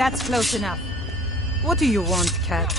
That's close enough. What do you want, cat?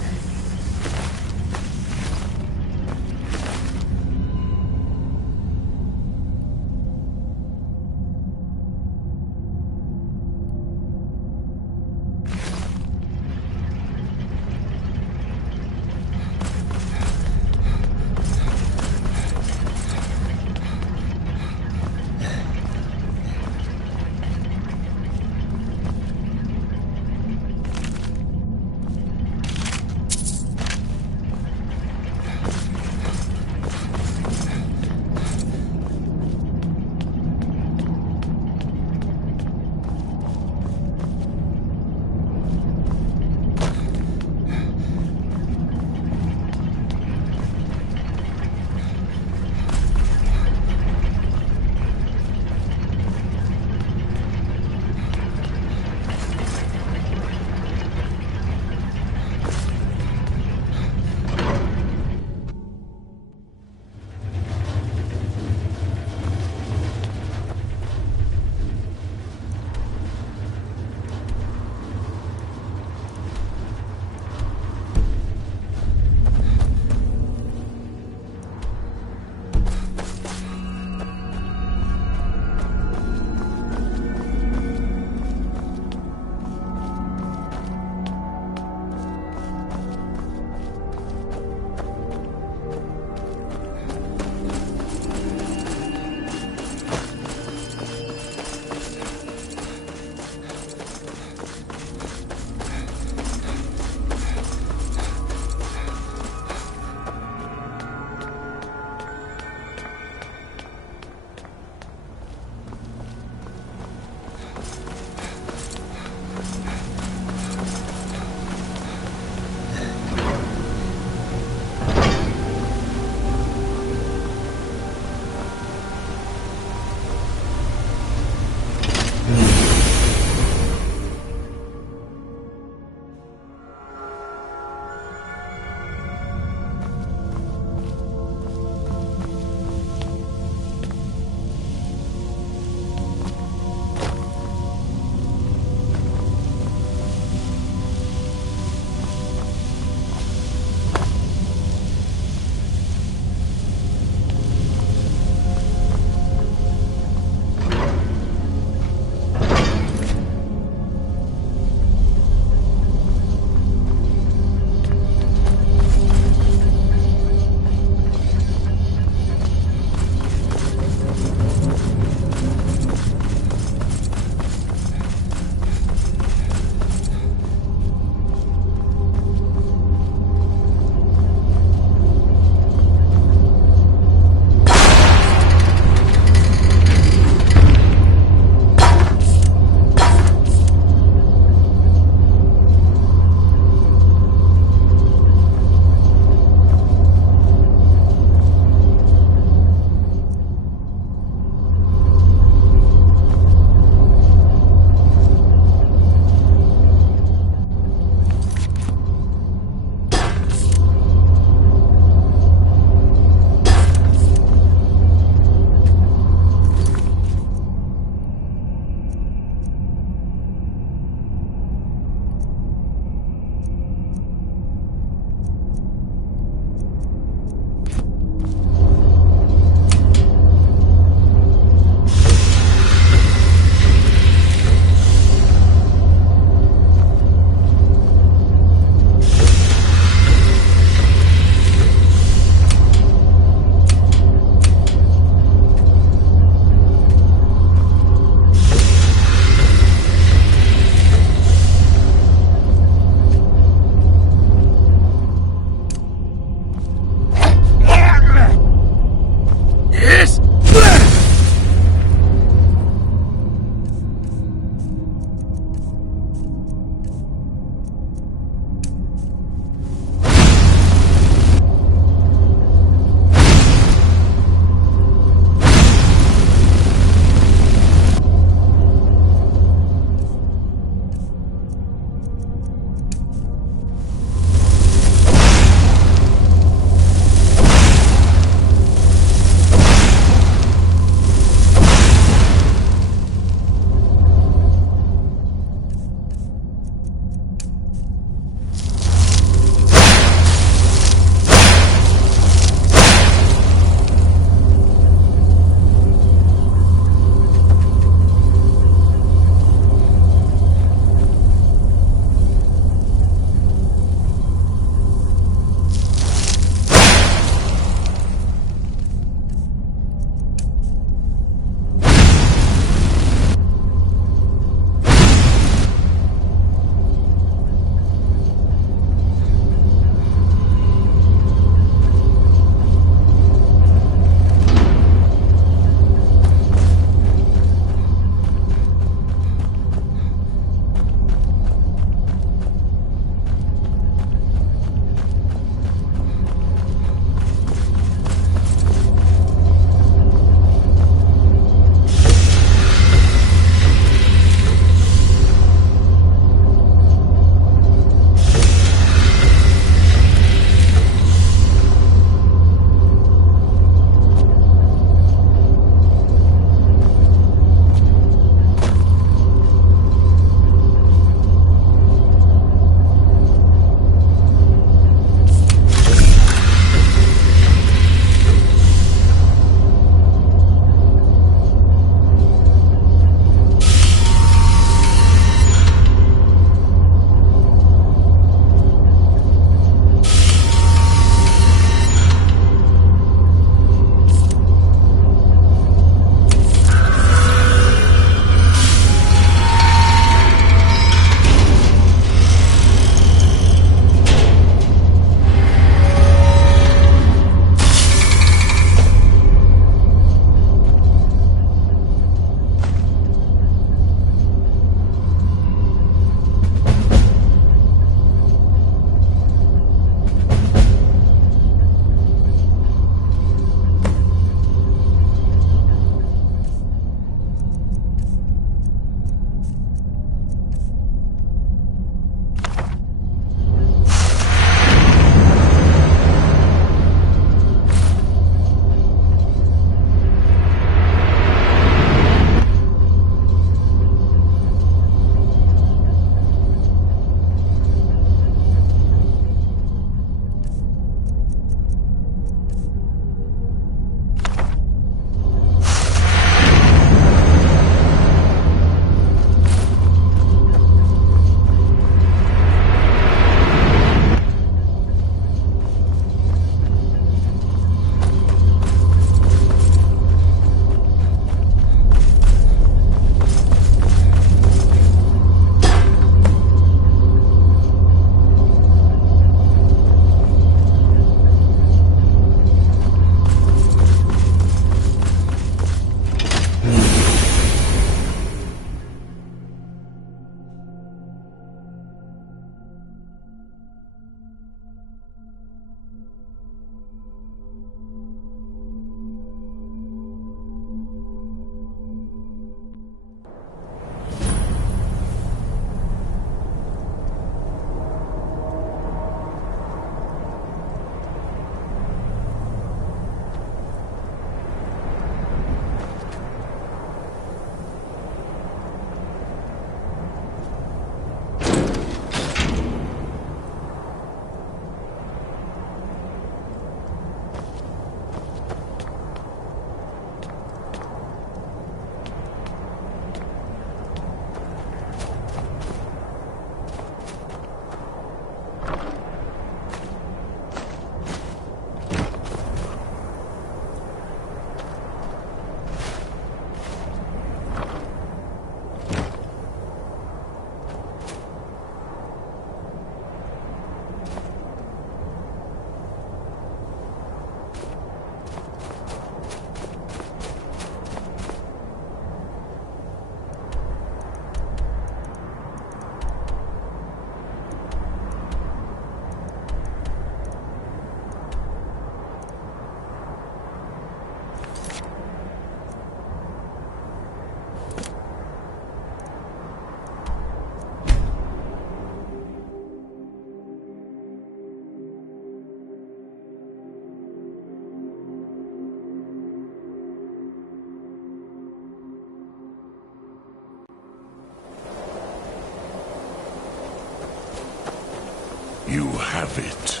You have it.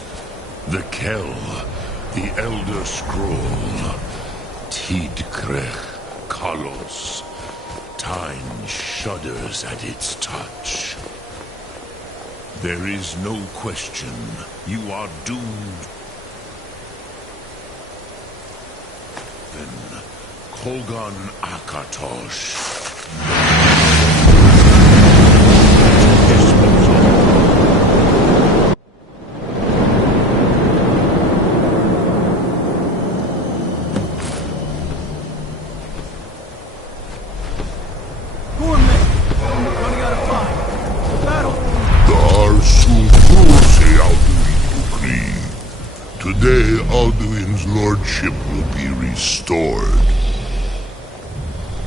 The Kell, the Elder Scroll. Tidkrech Kalos. Time shudders at its touch. There is no question. You are doomed. Then, Kolgan Akatosh. Today, Alduin's lordship will be restored.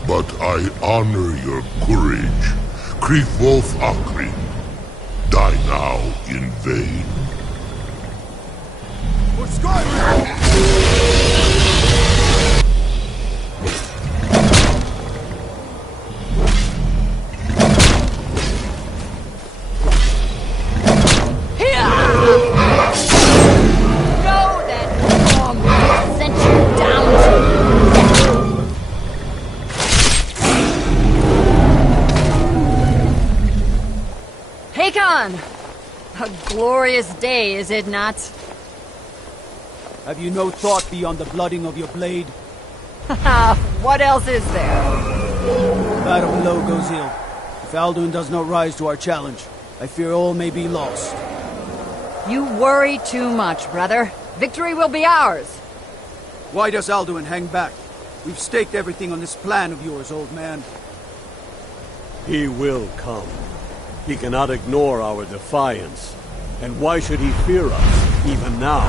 But I honor your courage. Kriegwolf Akrin. Die now in vain. For Skyrim! A glorious day, is it not? Have you no thought beyond the blooding of your blade? What else is there? The battle below goes ill. If Alduin does not rise to our challenge, I fear all may be lost. You worry too much, brother. Victory will be ours. Why does Alduin hang back? We've staked everything on this plan of yours, old man. He will come. He cannot ignore our defiance. And why should he fear us, even now?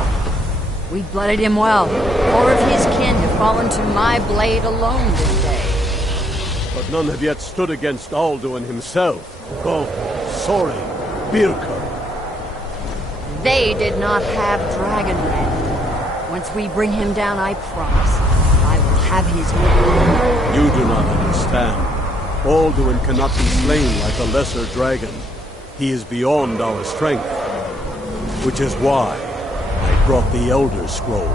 We blooded him well. Four of his kin have fallen to my blade alone this day. But none have yet stood against Alduin himself. Both Sorin, Birka. They did not have Dragon Red. Once we bring him down, I promise, I will have his will. You do not understand. Alduin cannot be slain like a lesser dragon. He is beyond our strength. Which is why I brought the Elder Scroll.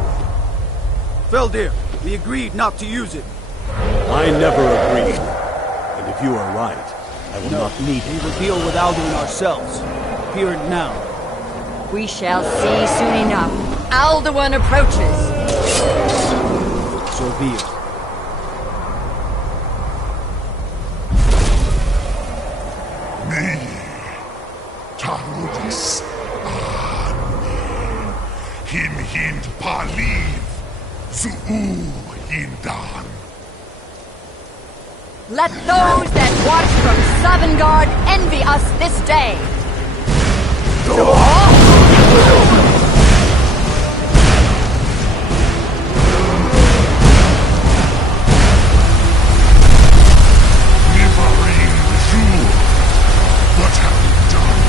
Feldir, we agreed not to use it. I never agreed. And if you are right, I will not need it. We will deal with Alduin ourselves. Here and now. We shall see soon enough. Alduin approaches. So be it. Me, Tarudis, Him Hind Paliv, Zuu Hindan. Let those that watch from Sovngarde envy us this day. Nivarin Zul, what have you done?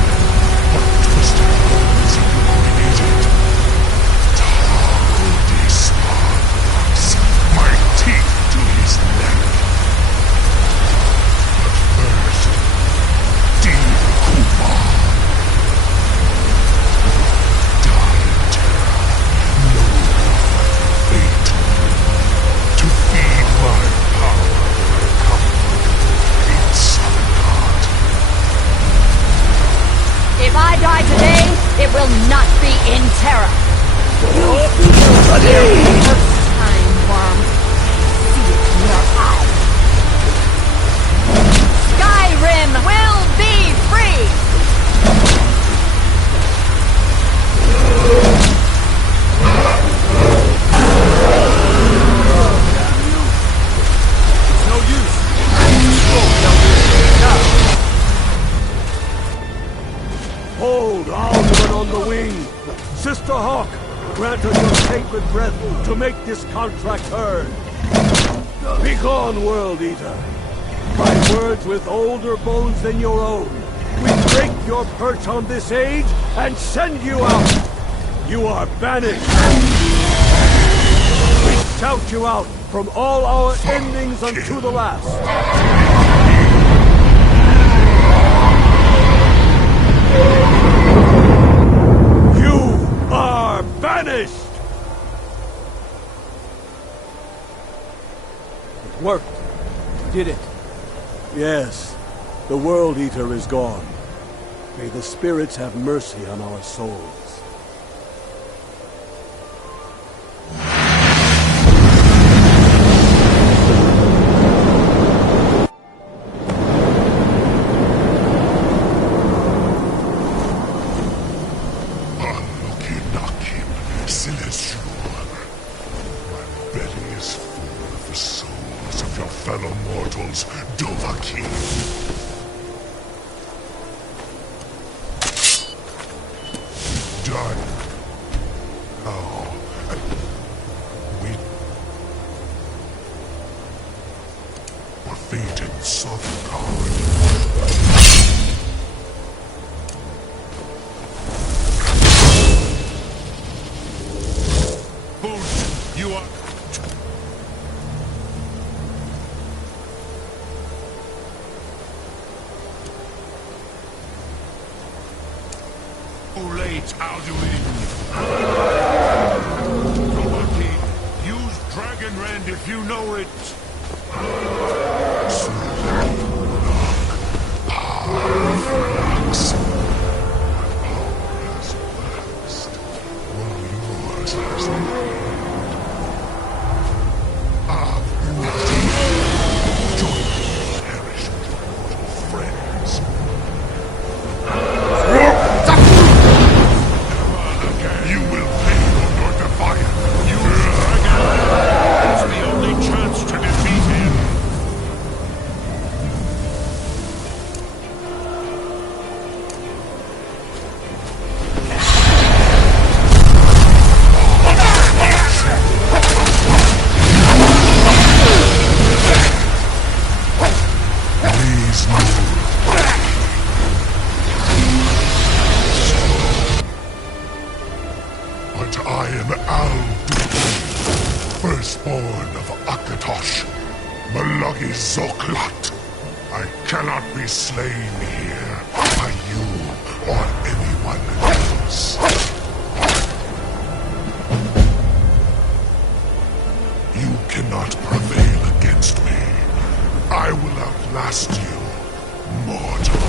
What twisted words have you created? Tarudis Arvax, my teeth to his neck. But first, Dev Kumar. Die in terror, know my fate. To feed my power and comfort in Sovngarde. If I die today, it will not be in terror. Time worm. See it in your eyes. Skyrim will be free! It's no use. Hold Alduin on the wing! Sister Hawk, grant us your sacred breath to make this contract heard. Begone, World Eater! By words with older bones than your own, we break your perch on this age and send you out! You are banished! We shout you out from all our endings unto the last! did it. Yes, the World Eater is gone. May the spirits have mercy on our souls. Fellow mortals, Dovahkiin. Done. Now, we were fated Sovngarde. Food, you are... Too late, Alduin. Dovahkiin, use Dragon Rend if you know it. Flux. My power has waxed, while yours has waned. Join me, perish with your mortal friends. You will pay for your defiance. Use Dragon. It's the only chance to defeat him. Please move. But I am Alduin, firstborn of Akatosh, Malagi Zoklat. I cannot be slain here by you or anyone else. You cannot prevail against me. I will outlast you, mortal.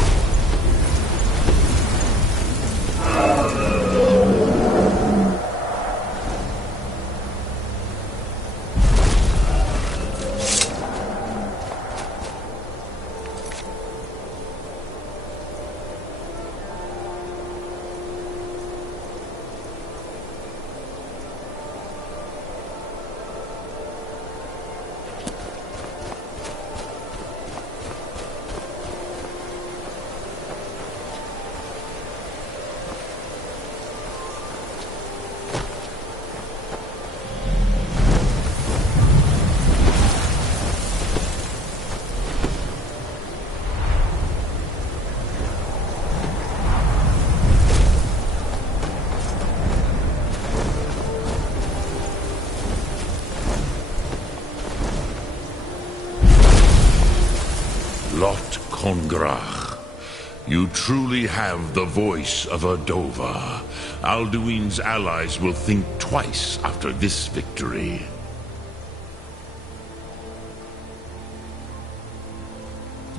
Lot Kongrach, you truly have the voice of a Dova. Alduin's allies will think twice after this victory.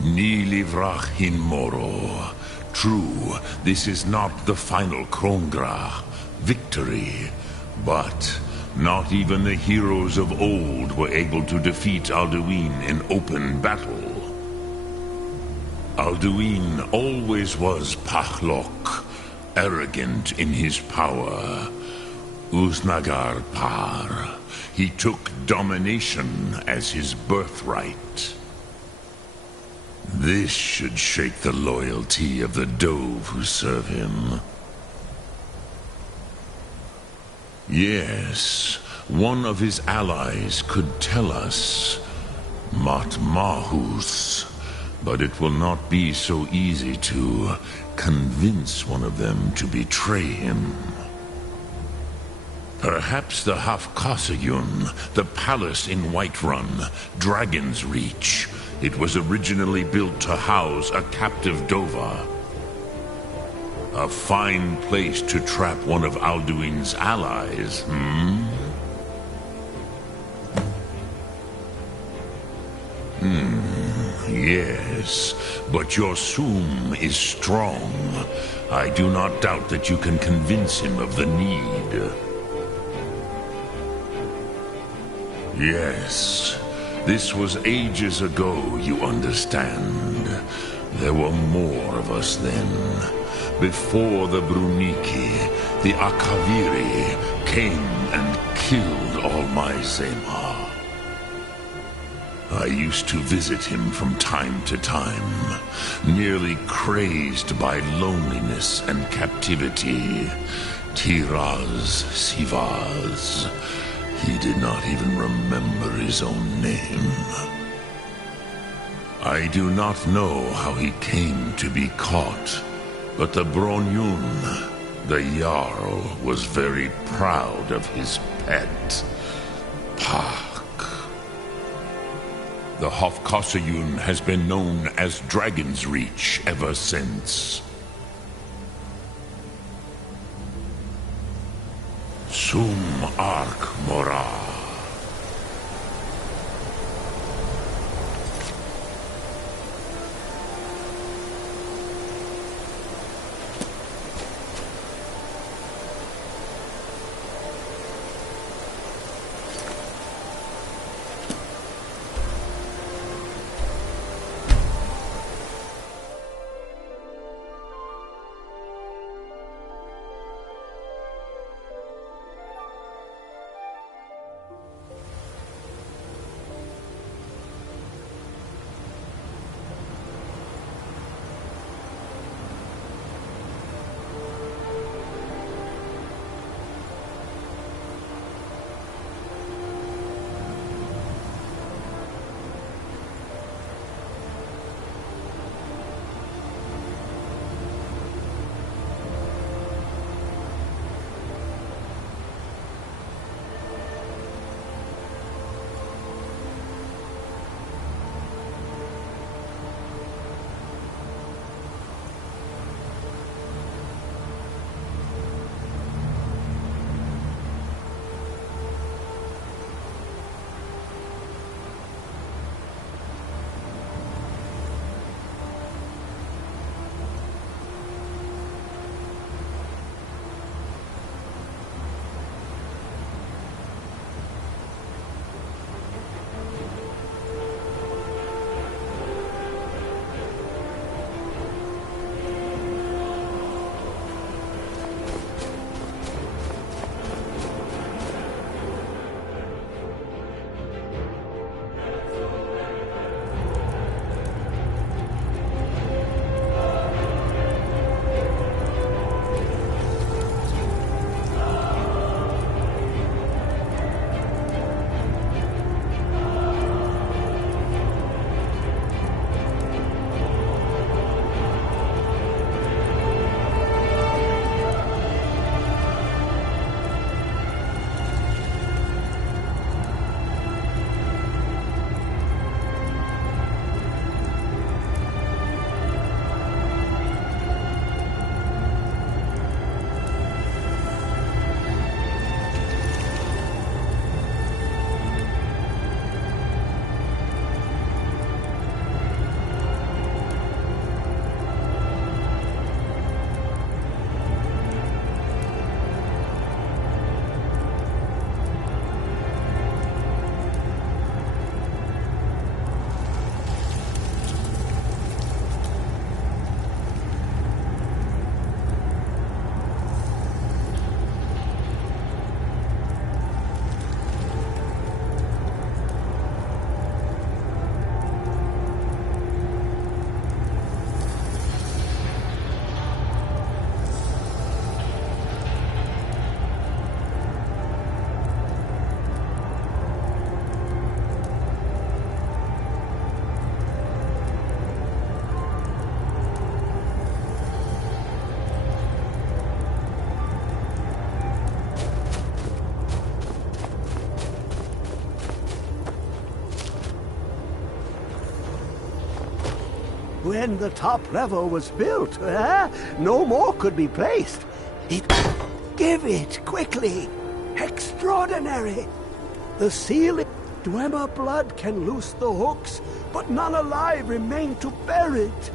Ni livrach hin moro. True, this is not the final Kongrach victory, but not even the heroes of old were able to defeat Alduin in open battle. Alduin always was Pachlok, arrogant in his power. Uznagar Par. He took domination as his birthright. This should shake the loyalty of the Dove who serve him. Yes, one of his allies could tell us. Matmahus. But it will not be so easy to convince one of them to betray him. Perhaps the Hafkasayun, the palace in Whiterun, Dragon's Reach. It was originally built to house a captive Dova. A fine place to trap one of Alduin's allies, Yes, but your Soom is strong. I do not doubt that you can convince him of the need. Yes, this was ages ago, you understand. There were more of us then. Before the Bruniki, the Akaviri came and killed all my Zema. I used to visit him from time to time, nearly crazed by loneliness and captivity. Tiraz Sivaz. He did not even remember his own name. I do not know how he came to be caught, but the Bronyun, the Jarl, was very proud of his pet, Pak. The Hofkossayun has been known as Dragon's Reach ever since. Sum Ark Morah. When the top level was built, no more could be placed. Give it quickly. Extraordinary. The ceiling Dwemer blood can loose the hooks, but none alive remain to bear it.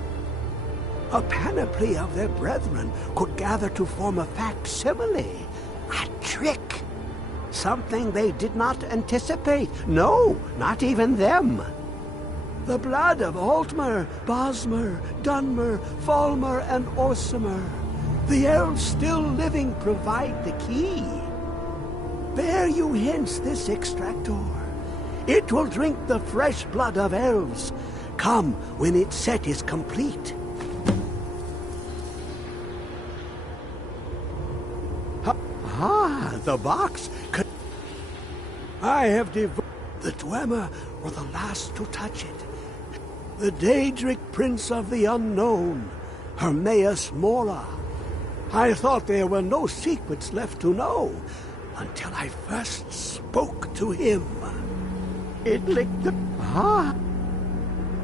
A panoply of their brethren could gather to form a facsimile, a trick. Something they did not anticipate. No, not even them. The blood of Altmer, Bosmer, Dunmer, Falmer, and Orsimer. The elves still living provide the key. Bear you hence this extractor. It will drink the fresh blood of elves. Come when its set is complete. The box. I have devoted. The Dwemer were the last to touch it. The Daedric Prince of the Unknown, Hermaeus Mora. I thought there were no secrets left to know until I first spoke to him. It licked the...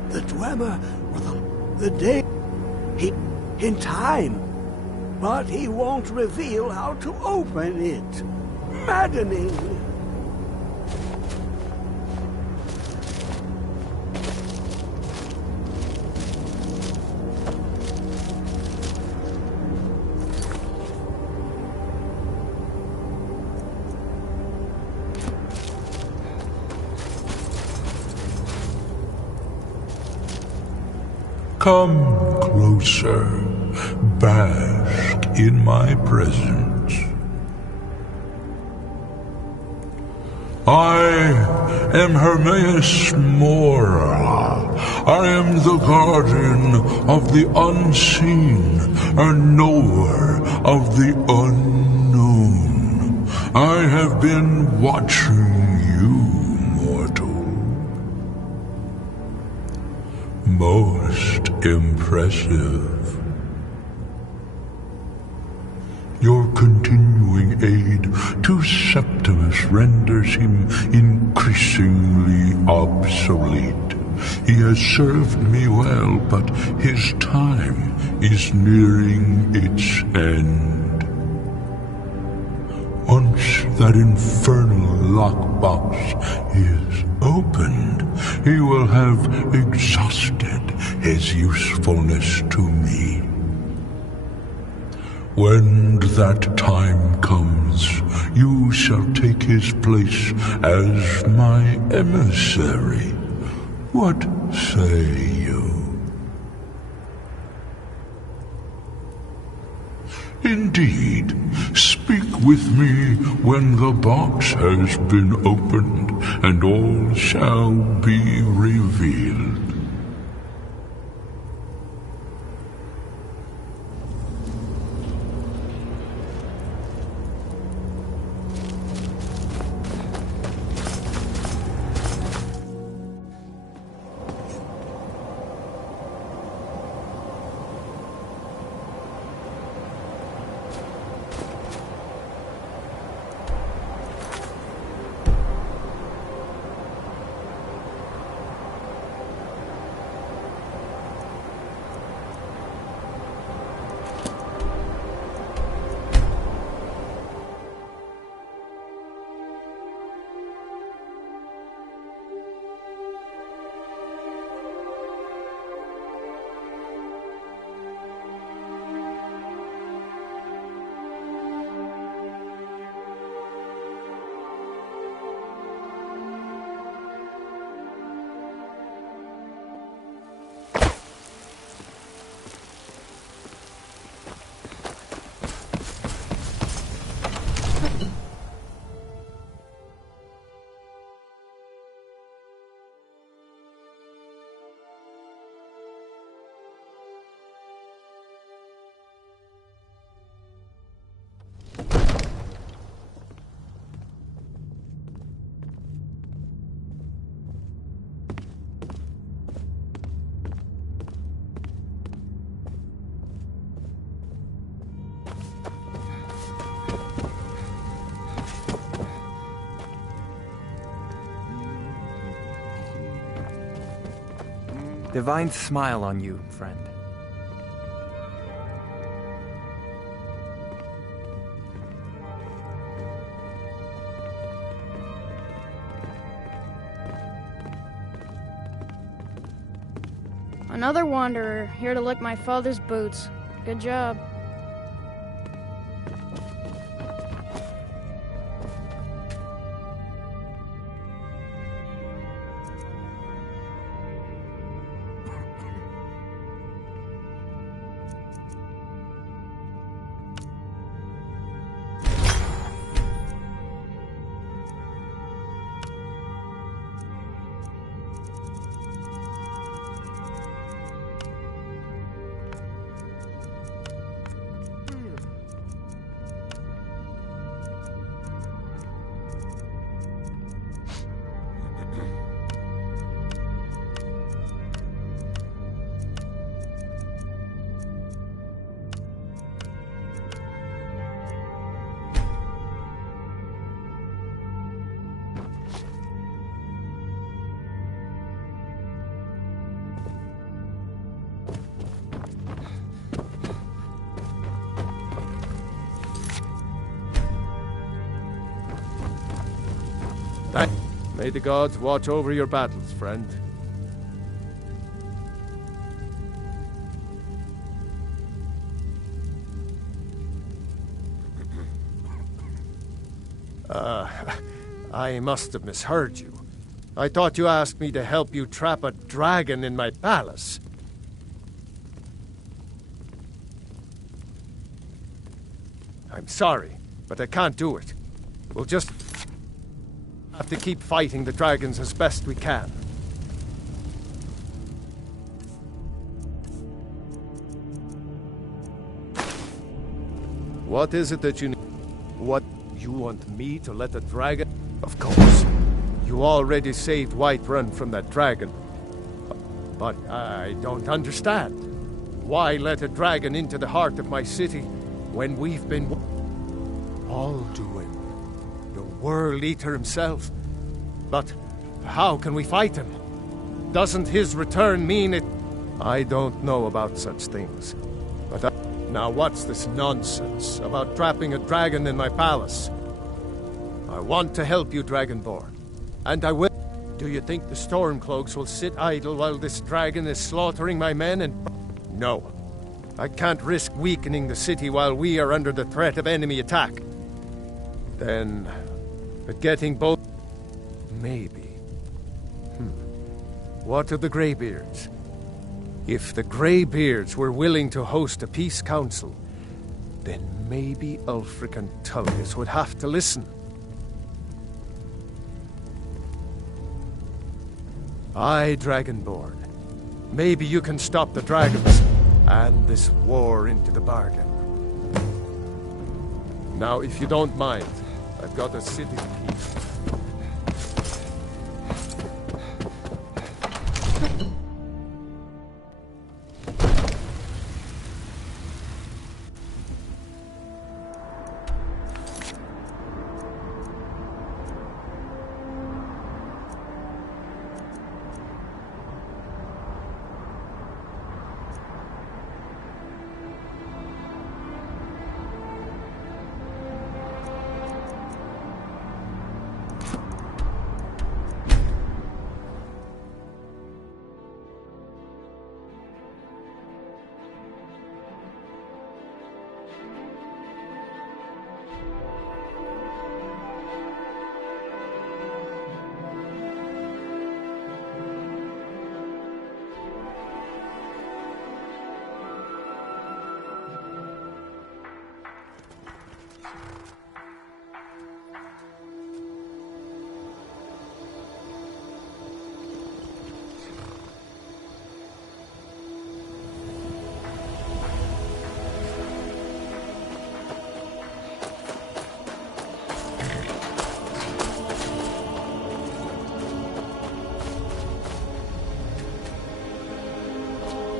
The Dwemer were the day... He... in time. But he won't reveal how to open it. Maddening. Come closer, bask in my presence. I am Hermaeus Mora. I am the guardian of the unseen, a knower of the unknown. I have been watching you, mortal. Most impressive. Your continuing aid to Septimus renders him increasingly obsolete. He has served me well, but his time is nearing its end. Once that infernal lockbox is opened, he will have exhausted his usefulness to me. When that time comes, you shall take his place as my emissary. What say you? Indeed, speak with me when the box has been opened, and all shall be revealed. Divine smile on you, friend. Another wanderer, here to lick my father's boots. Good job. May the gods watch over your battles, friend. I must have misheard you. I thought you asked me to help you trap a dragon in my palace. I'm sorry, but I can't do it. We'll just have to keep fighting the dragons as best we can. What is it that you need? What, you want me to let the dragon? Of course. You already saved Whiterun from that dragon. But I don't understand. Why let a dragon into the heart of my city when we've been all doing? The World Eater himself. But how can we fight him? Doesn't his return mean it? I don't know about such things. But now what's this nonsense about trapping a dragon in my palace? I want to help you, Dragonborn. And I will. Do you think the Stormcloaks will sit idle while this dragon is slaughtering my men and... No. I can't risk weakening the city while we are under the threat of enemy attack. Then... But getting both... Maybe. What of the Greybeards? If the Greybeards were willing to host a peace council, then maybe Ulfric and Tullius would have to listen. Aye, Dragonborn. Maybe you can stop the dragons, and this war into the bargain. Now, if you don't mind, I've got a city to keep.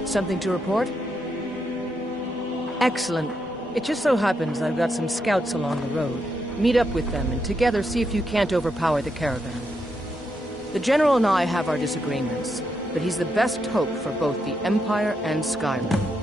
Something to report? Excellent. It just so happens I've got some scouts along the road. Meet up with them and together see if you can't overpower the caravan. The General and I have our disagreements, but he's the best hope for both the Empire and Skyrim.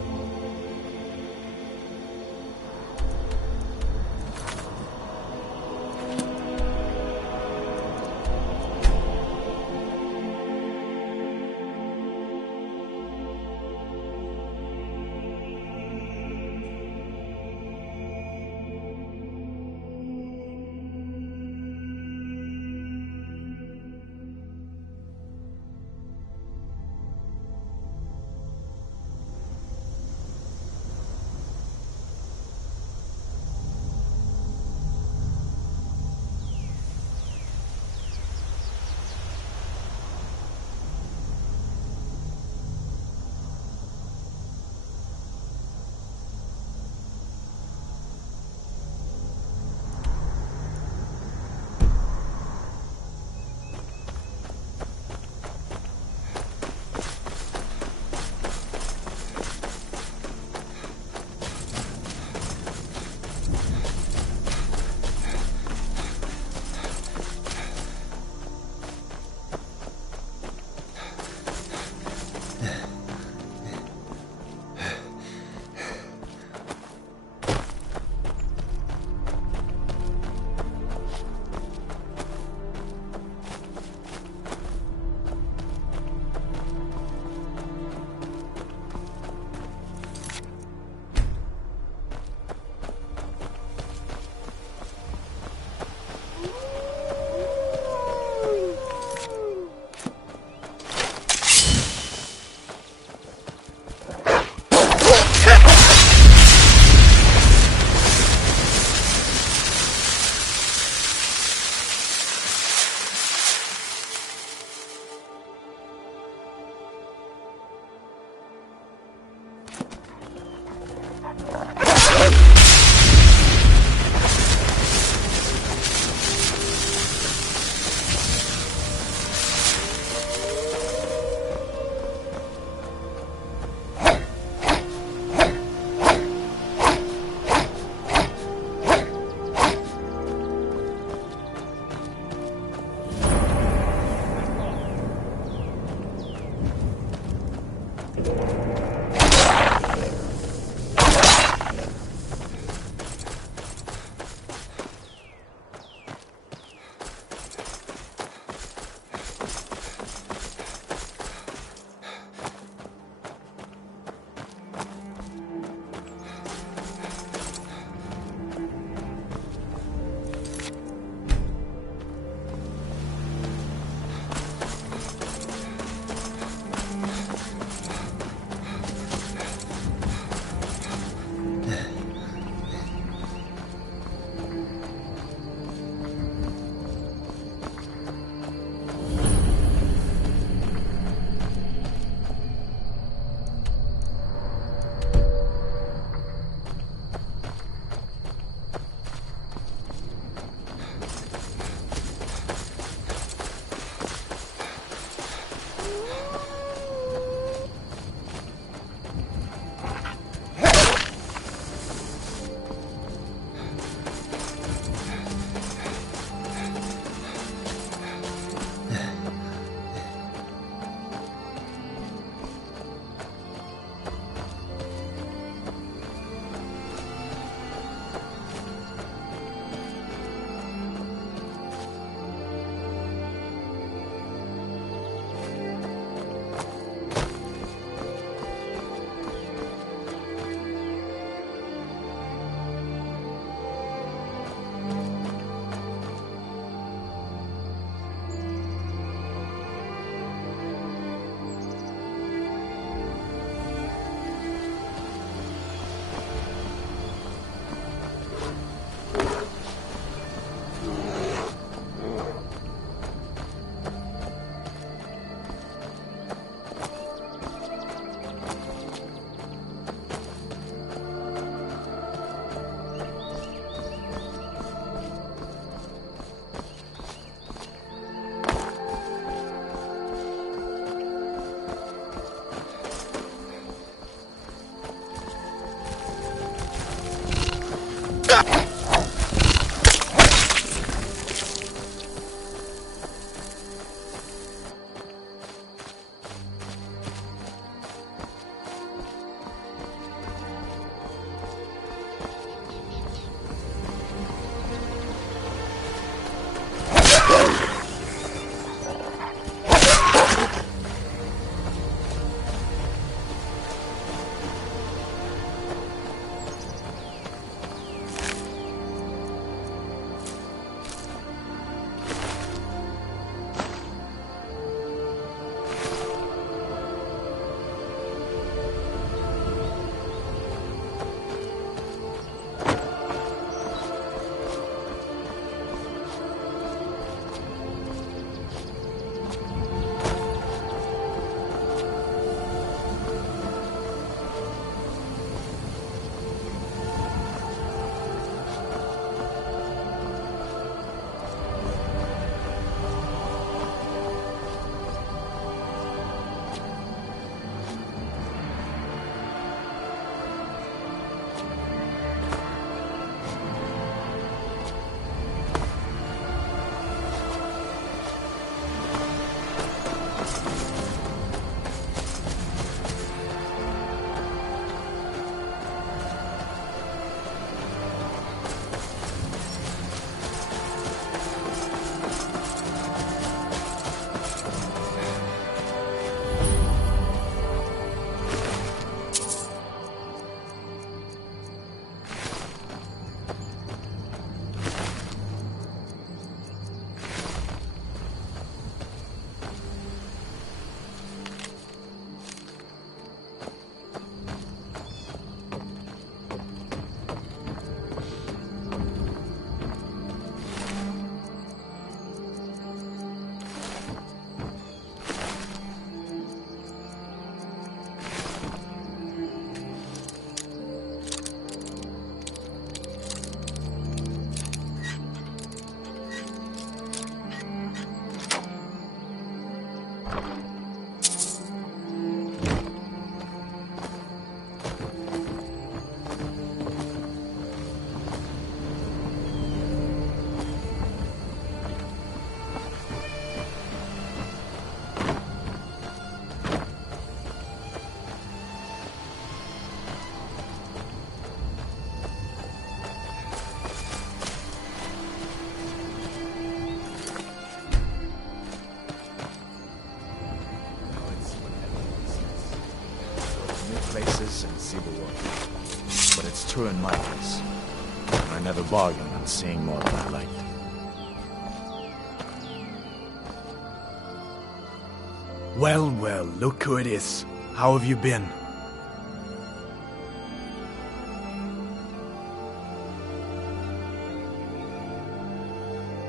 ruined my case. I never bargained on seeing more than I liked. Well, well, look who it is. How have you been?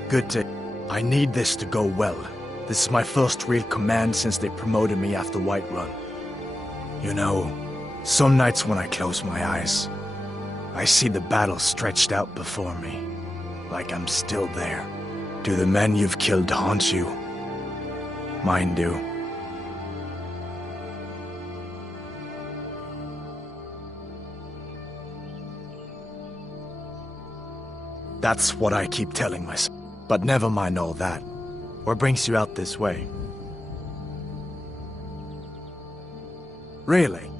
Good to... I need this to go well. This is my first real command since they promoted me after Whiterun. You know, some nights when I close my eyes, I see the battle stretched out before me, like I'm still there. Do the men you've killed haunt you? Mine do. That's what I keep telling myself. But never mind all that. What brings you out this way? Really?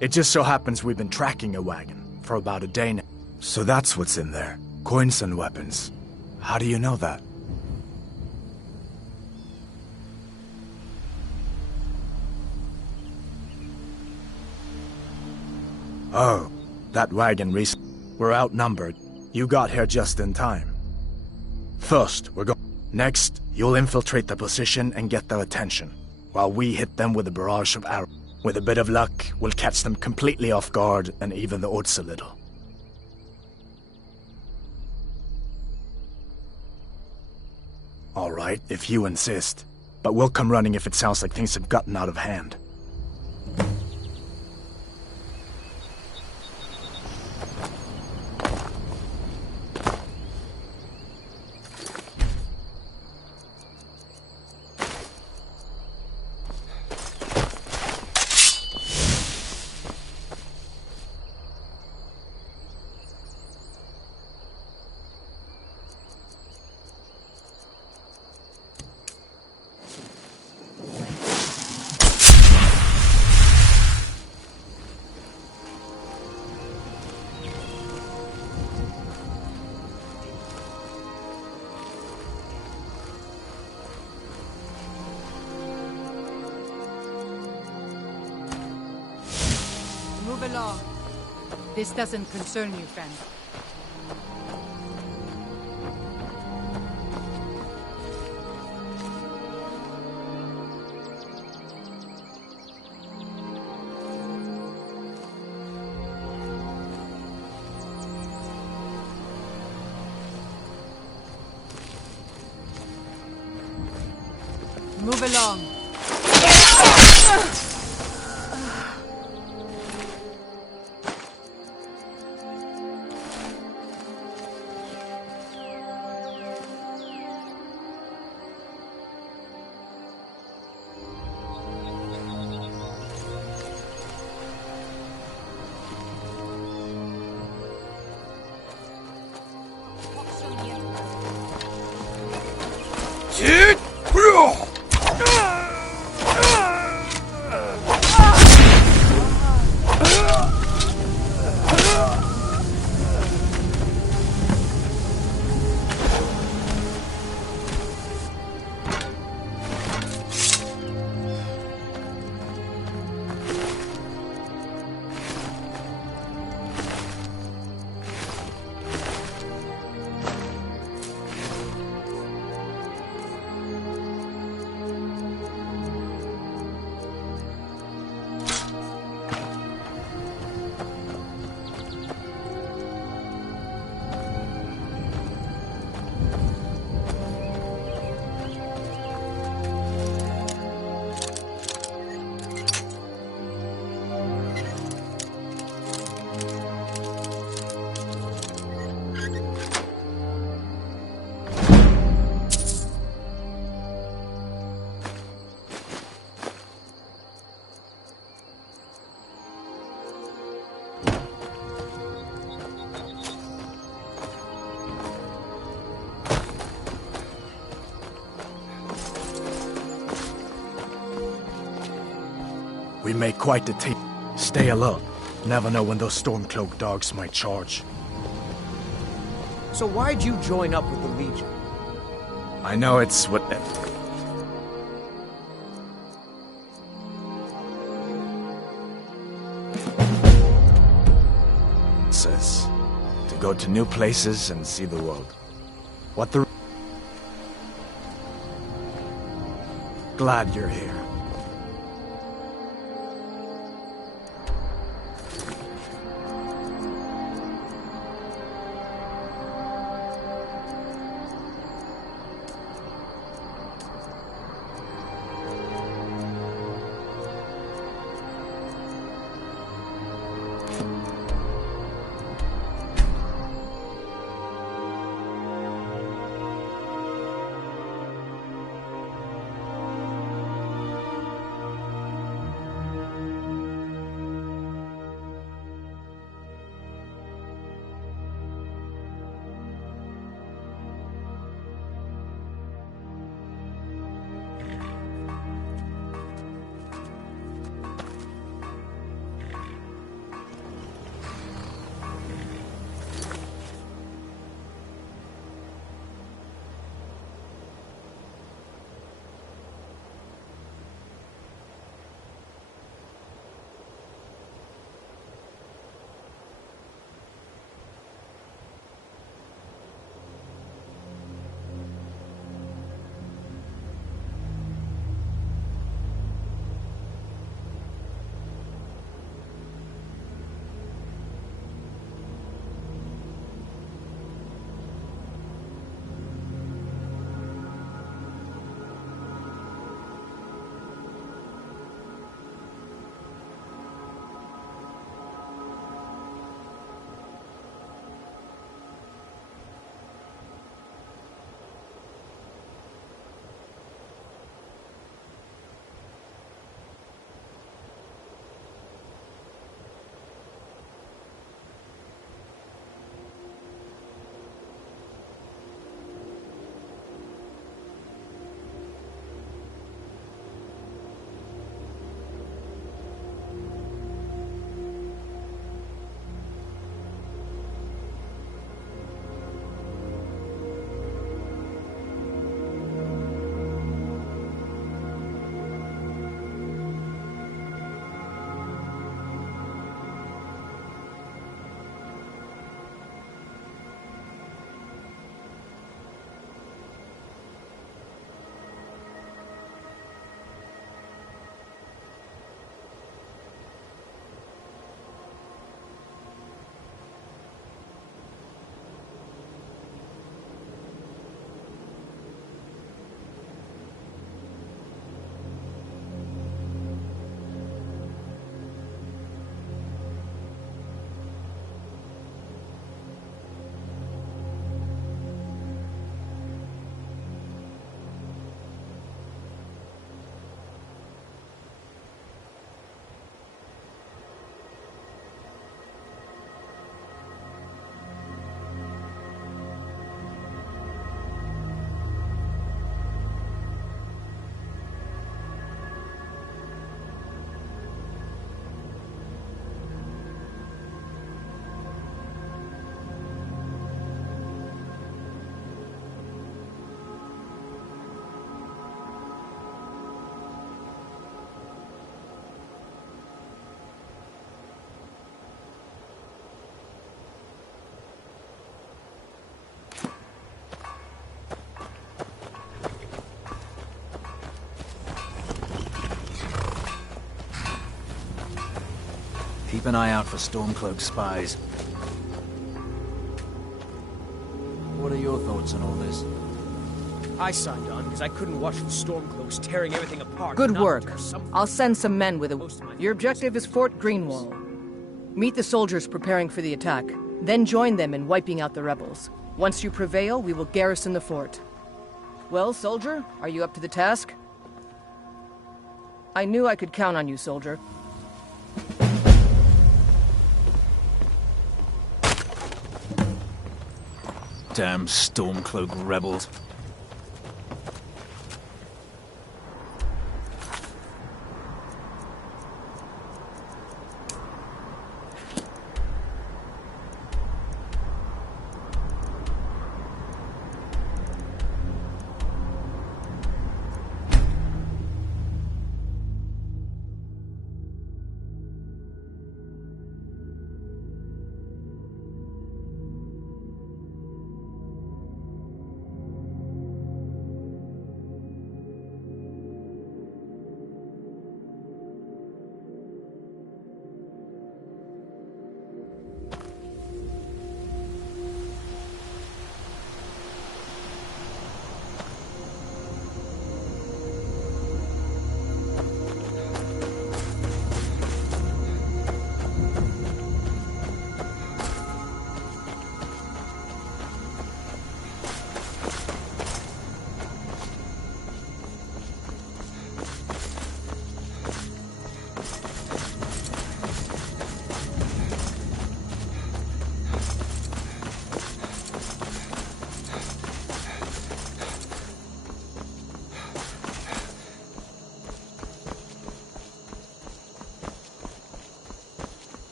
It just so happens we've been tracking a wagon for about a day now. So that's what's in there. Coins and weapons. How do you know that? Oh, that wagon recently. We're outnumbered. You got here just in time. First, we're going. Next, you'll infiltrate the position and get their attention, while we hit them with a barrage of arrows. With a bit of luck, we'll catch them completely off guard and even the odds a little. All right, if you insist. But we'll come running if it sounds like things have gotten out of hand. Move along. This doesn't concern you, friend. Move along. We make quite the team. Stay alert. Never know when those Stormcloak dogs might charge. So why'd you join up with the Legion? I know it's what... says. go to new places and see the world. What the... Glad you're here. Keep an eye out for Stormcloak spies. What are your thoughts on all this? I signed on because I couldn't watch the Stormcloaks tearing everything apart. Good work. I'll send some men with it. Your objective is Fort Greenwall. Meet the soldiers preparing for the attack, then join them in wiping out the rebels. Once you prevail, we will garrison the fort. Well, soldier, are you up to the task? I knew I could count on you, soldier. Damn Stormcloak rebels.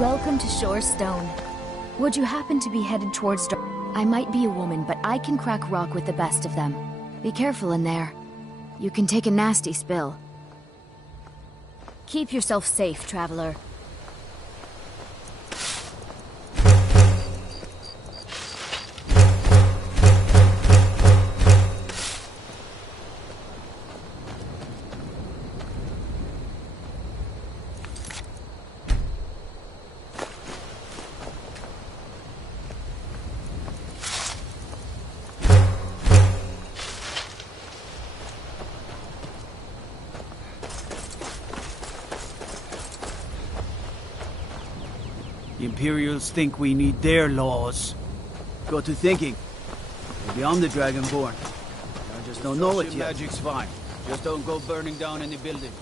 Welcome to Shorestone. Would you happen to be headed towards I might be a woman, but I can crack rock with the best of them. Be careful in there. You can take a nasty spill. Keep yourself safe, traveler. The Imperials think we need their laws. Got to thinking. Maybe I'm the Dragonborn. I just don't know it yet. Magic's fine. Just don't go burning down any buildings.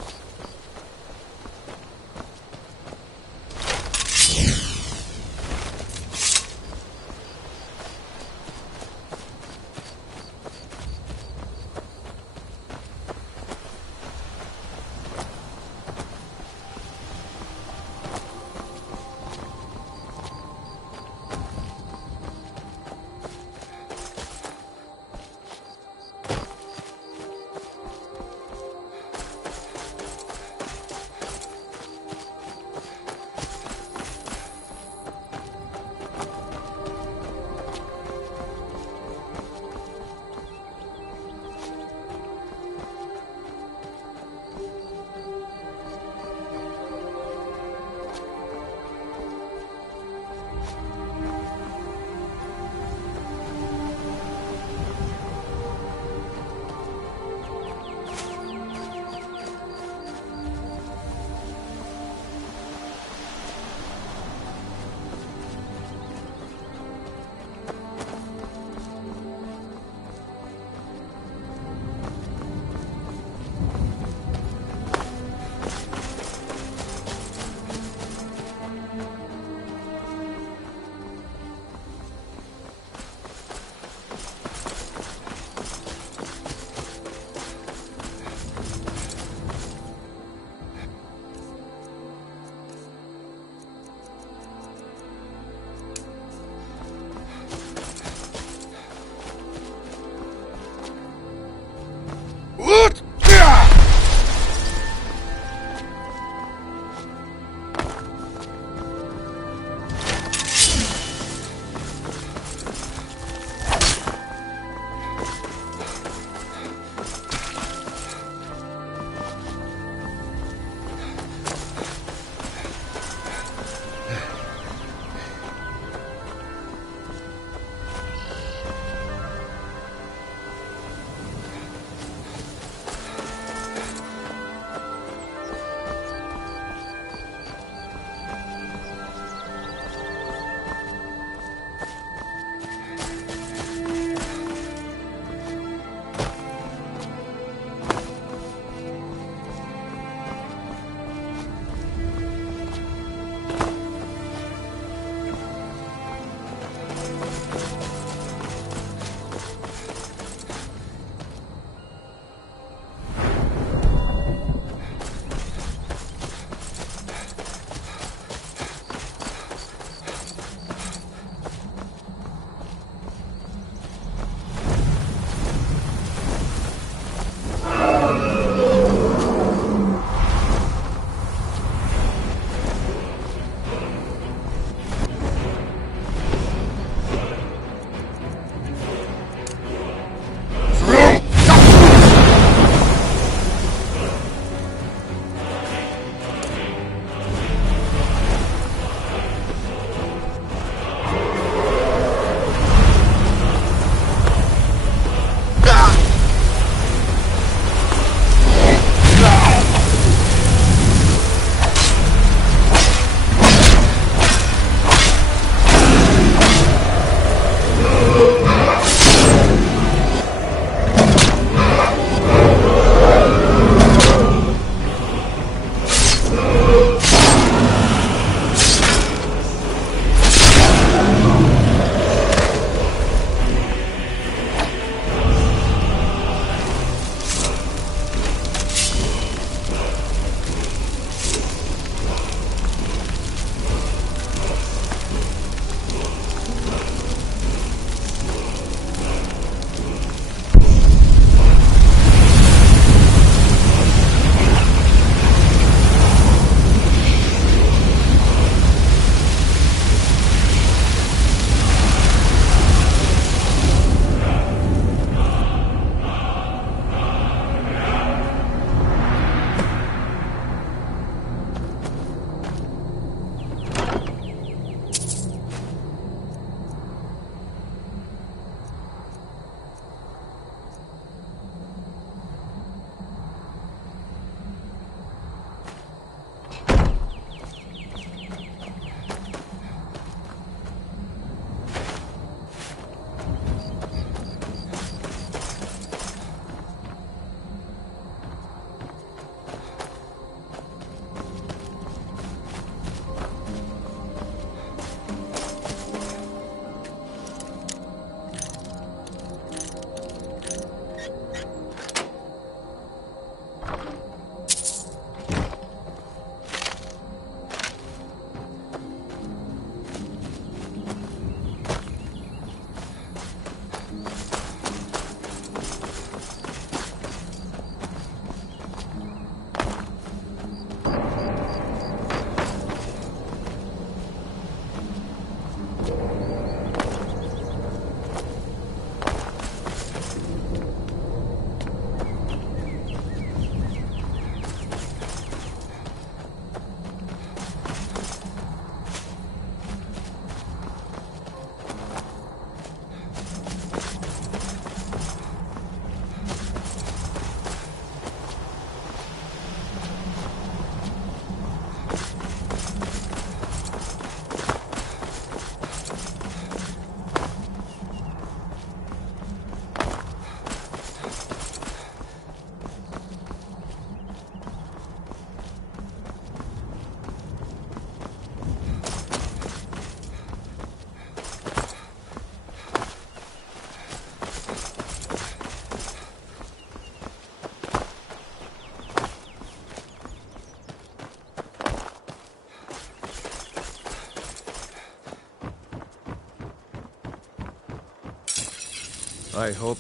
I hope.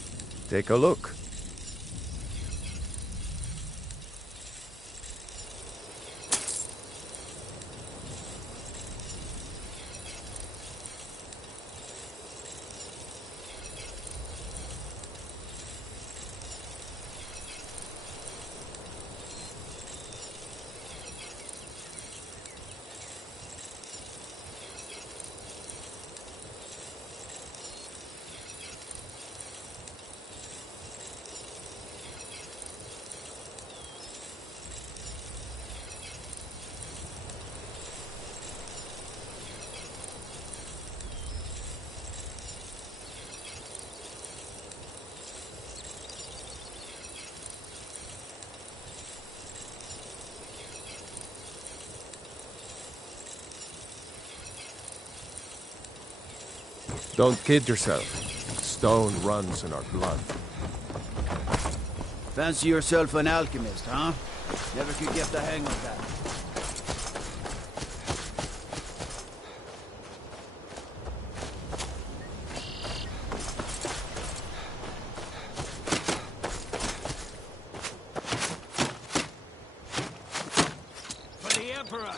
Take a look. Don't kid yourself. Stone runs in our blood. Fancy yourself an alchemist, huh? Never could get the hang of that. For the Emperor!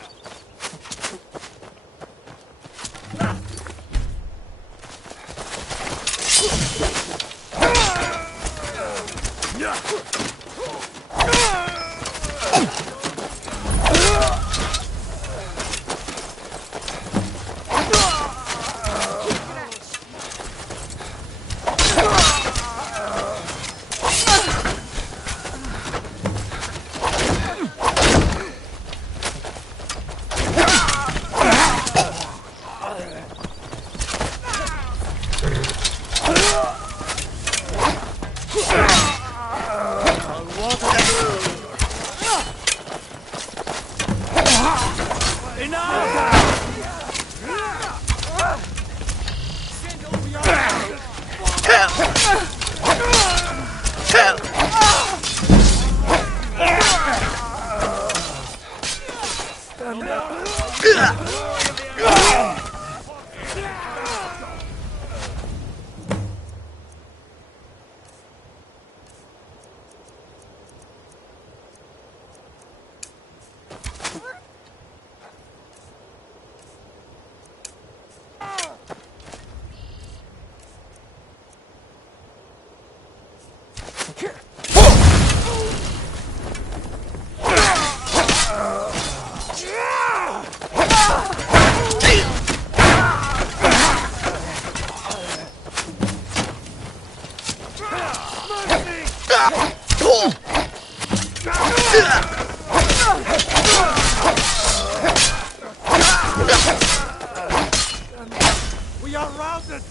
We are routed!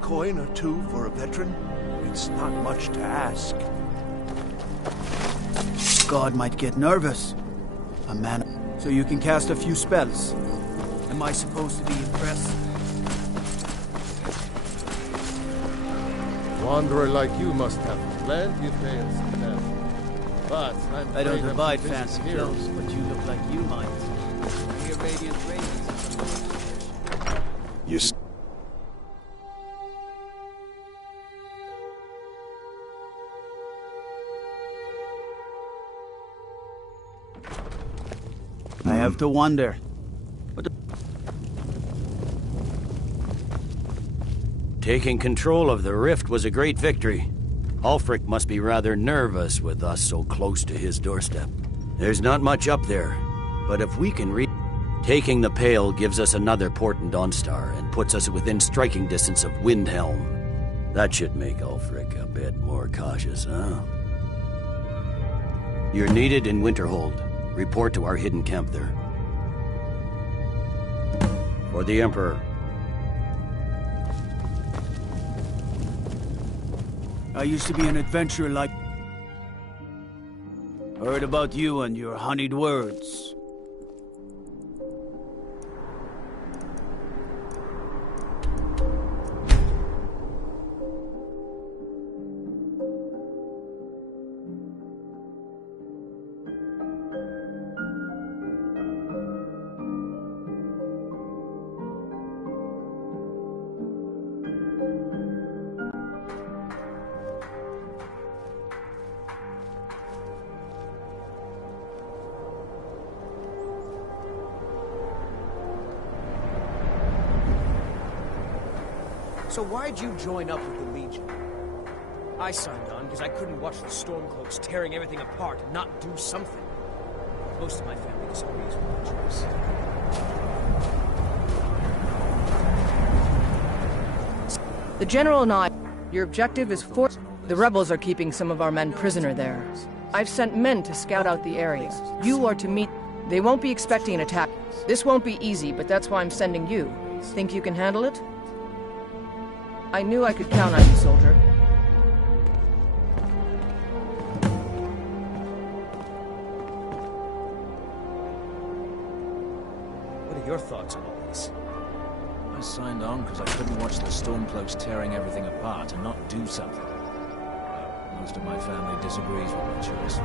Coin or two for a veteran? It's not much to ask. God might get nervous. A man... So you can cast a few spells. Am I supposed to be impressed? wanderer like you must have plenty of tales to tell. But I don't afraid abide I'm too busy fancy here. clothes, but you look like you might. Your radiant radiance. You I have to wonder. Taking control of the rift was a great victory. Ulfric must be rather nervous with us so close to his doorstep. There's not much up there, but if we can taking the Pale gives us another port in Dawnstar and puts us within striking distance of Windhelm. That should make Ulfric a bit more cautious, huh? You're needed in Winterhold. Report to our hidden camp there. For the Emperor. I used to be an adventurer like... Heard about you and your honeyed words. So why'd you join up with the Legion? I signed on because I couldn't watch the Stormcloaks tearing everything apart and not do something. Most of my family disagrees with my choice. The General and I... Your objective is for... The rebels are keeping some of our men prisoner there. I've sent men to scout out the area. You are to meet... They won't be expecting an attack. This won't be easy, but that's why I'm sending you. Think you can handle it? I knew I could count on you, soldier. What are your thoughts on all this? I signed on because I couldn't watch the Stormcloaks tearing everything apart and not do something. Most of my family disagrees with my choice.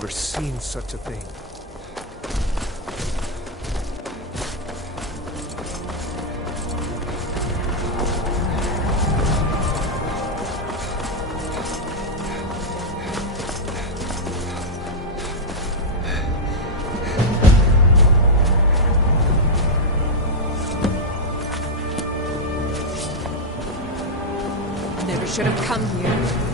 never seen such a thing. Never should have come here.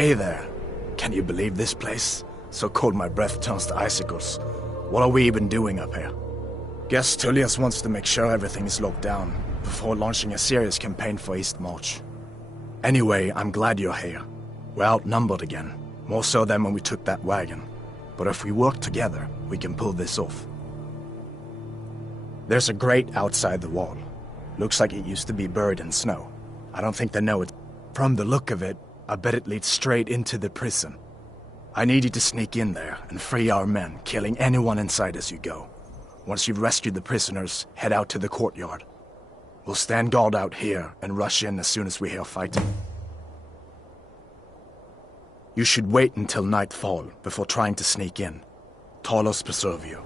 Hey there. Can you believe this place? So cold my breath turns to icicles. What are we even doing up here? Guess Tullius wants to make sure everything is locked down before launching a serious campaign for East March. Anyway, I'm glad you're here. We're outnumbered again, more so than when we took that wagon. But if we work together, we can pull this off. There's a grate outside the wall. Looks like it used to be buried in snow. I don't think they know it. From the look of it, I bet it leads straight into the prison. I need you to sneak in there and free our men, killing anyone inside as you go. Once you've rescued the prisoners, head out to the courtyard. We'll stand guard out here and rush in as soon as we hear fighting. You should wait until nightfall before trying to sneak in. Talos preserve you.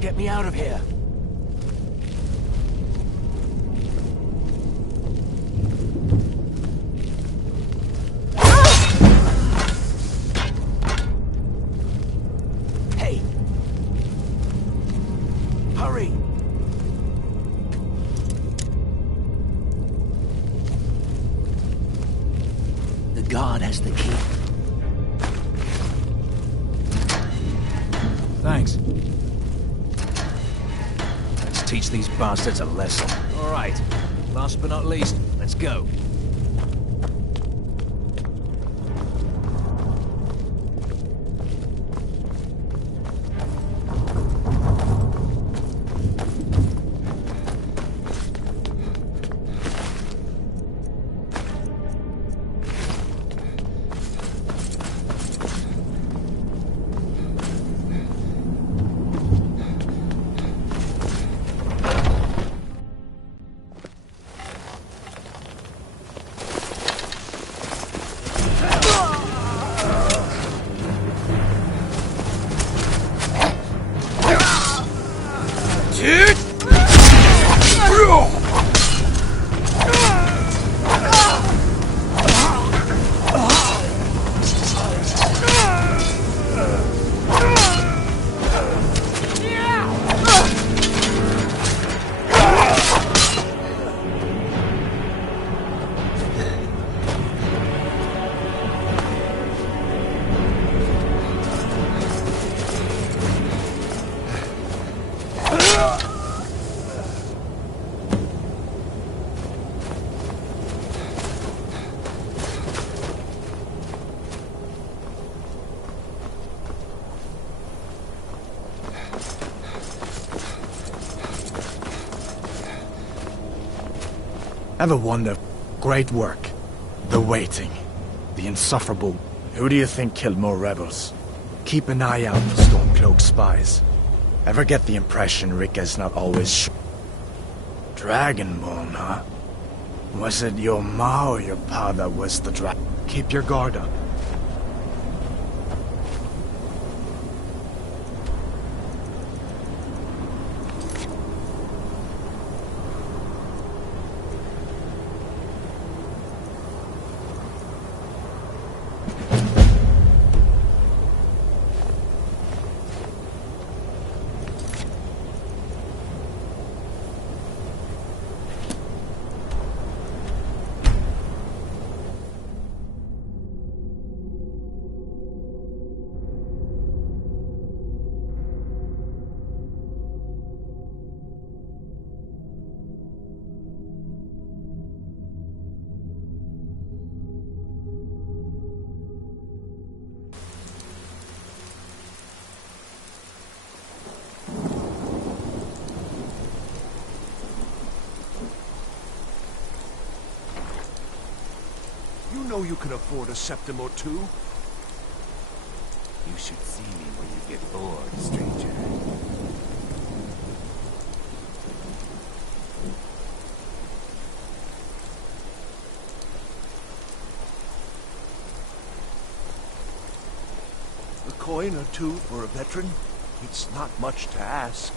Get me out of here. Hey. Hurry. The guard has the key. Thanks. teach these bastards a lesson. All right. Last but not least, let's go. Ever wonder? Great work. The waiting. The insufferable. Who do you think killed more rebels? Keep an eye out for Stormcloak spies. Ever get the impression Rick is not always Dragonborn, huh? Was it your ma or your pa that was the Keep your guard up. You know you can afford a septim or two. You should see me when you get bored, stranger. A coin or two for a veteran? It's not much to ask.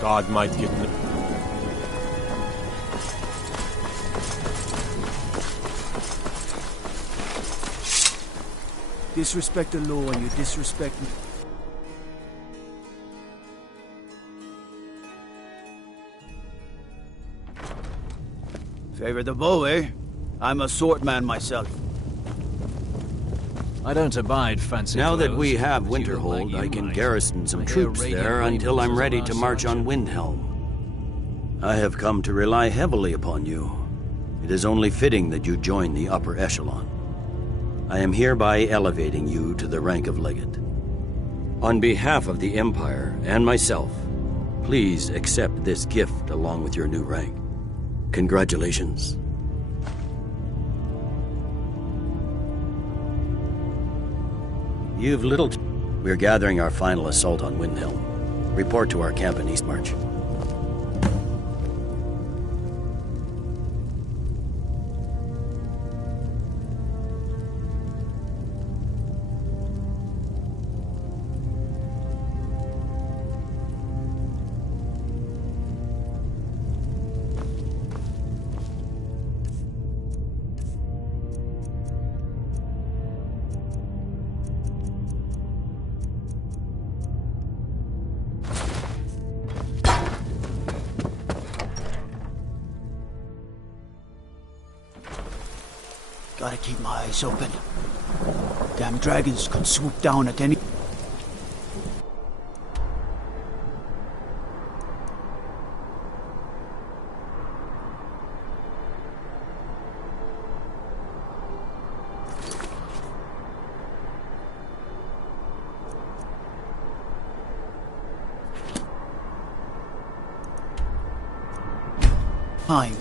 God might give me... Disrespect the law and you disrespect me. Favor the bow, eh? I'm a swordman myself. I don't abide fancy Now that clothes, we have but you Winterhold, like I you can might. garrison some I hear troops Radiant there Raven until I'm was ready around to march on selection. Windhelm. I have come to rely heavily upon you. It is only fitting that you join the upper echelon. I am hereby elevating you to the rank of legate. On behalf of the Empire and myself, please accept this gift along with your new rank. Congratulations. You've little... We're gathering our final assault on Windhelm. Report to our camp in Eastmarch. Gotta keep my eyes open. Damn dragons could swoop down at any... time.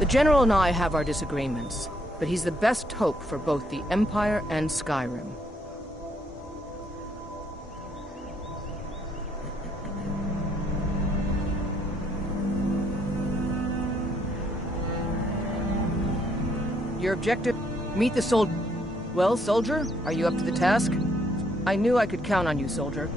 The General and I have our disagreements, but he's the best hope for both the Empire and Skyrim. Your objective? Meet the soldier. Well, soldier, are you up to the task? I knew I could count on you, soldier.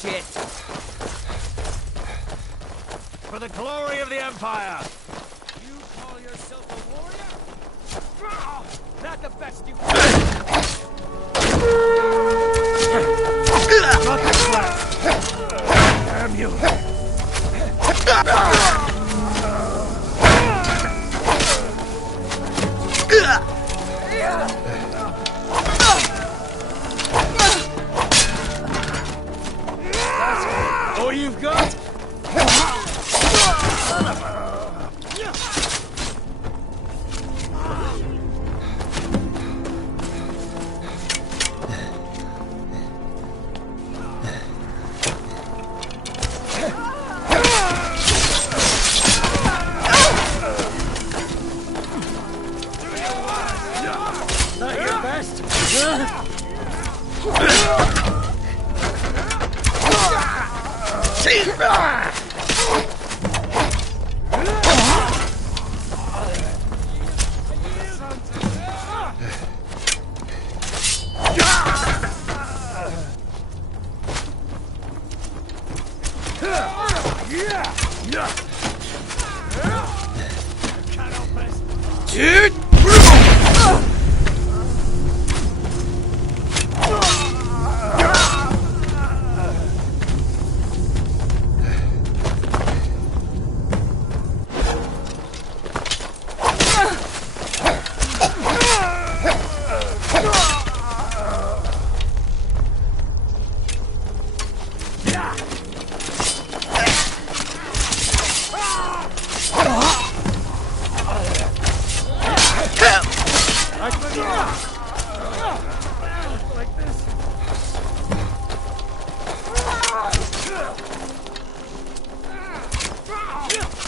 shit! For the glory of the Empire! You call yourself a warrior? Not the best you Not the flat! Damn you! all you've got? Not your best?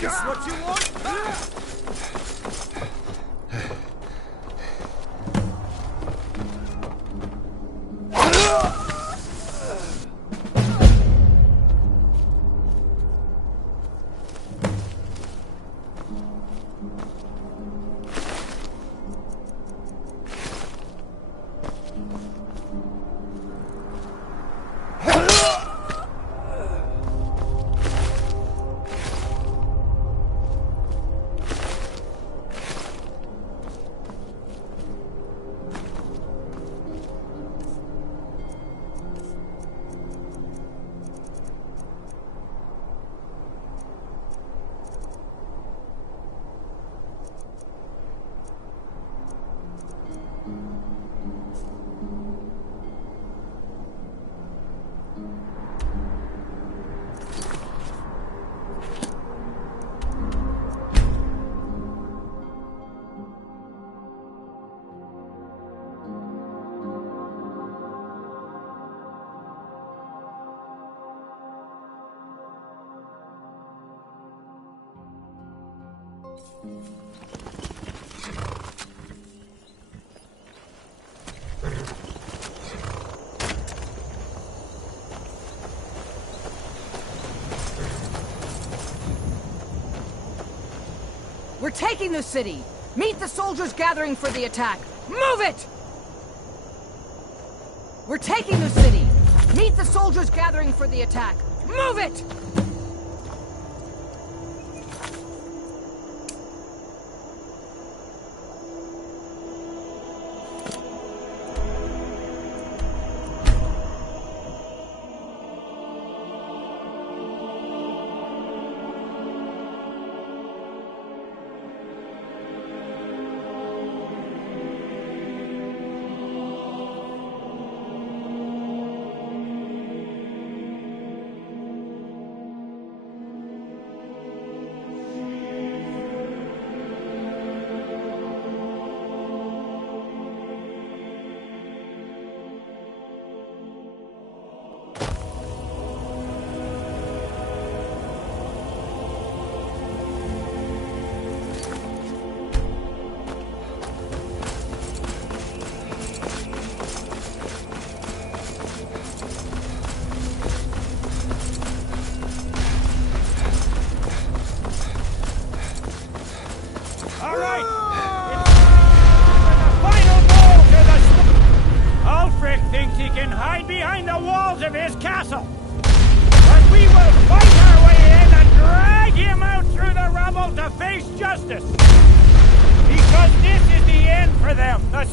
This what you want? We're taking the city! Meet the soldiers gathering for the attack! Move it! We're taking the city! Meet the soldiers gathering for the attack! Move it!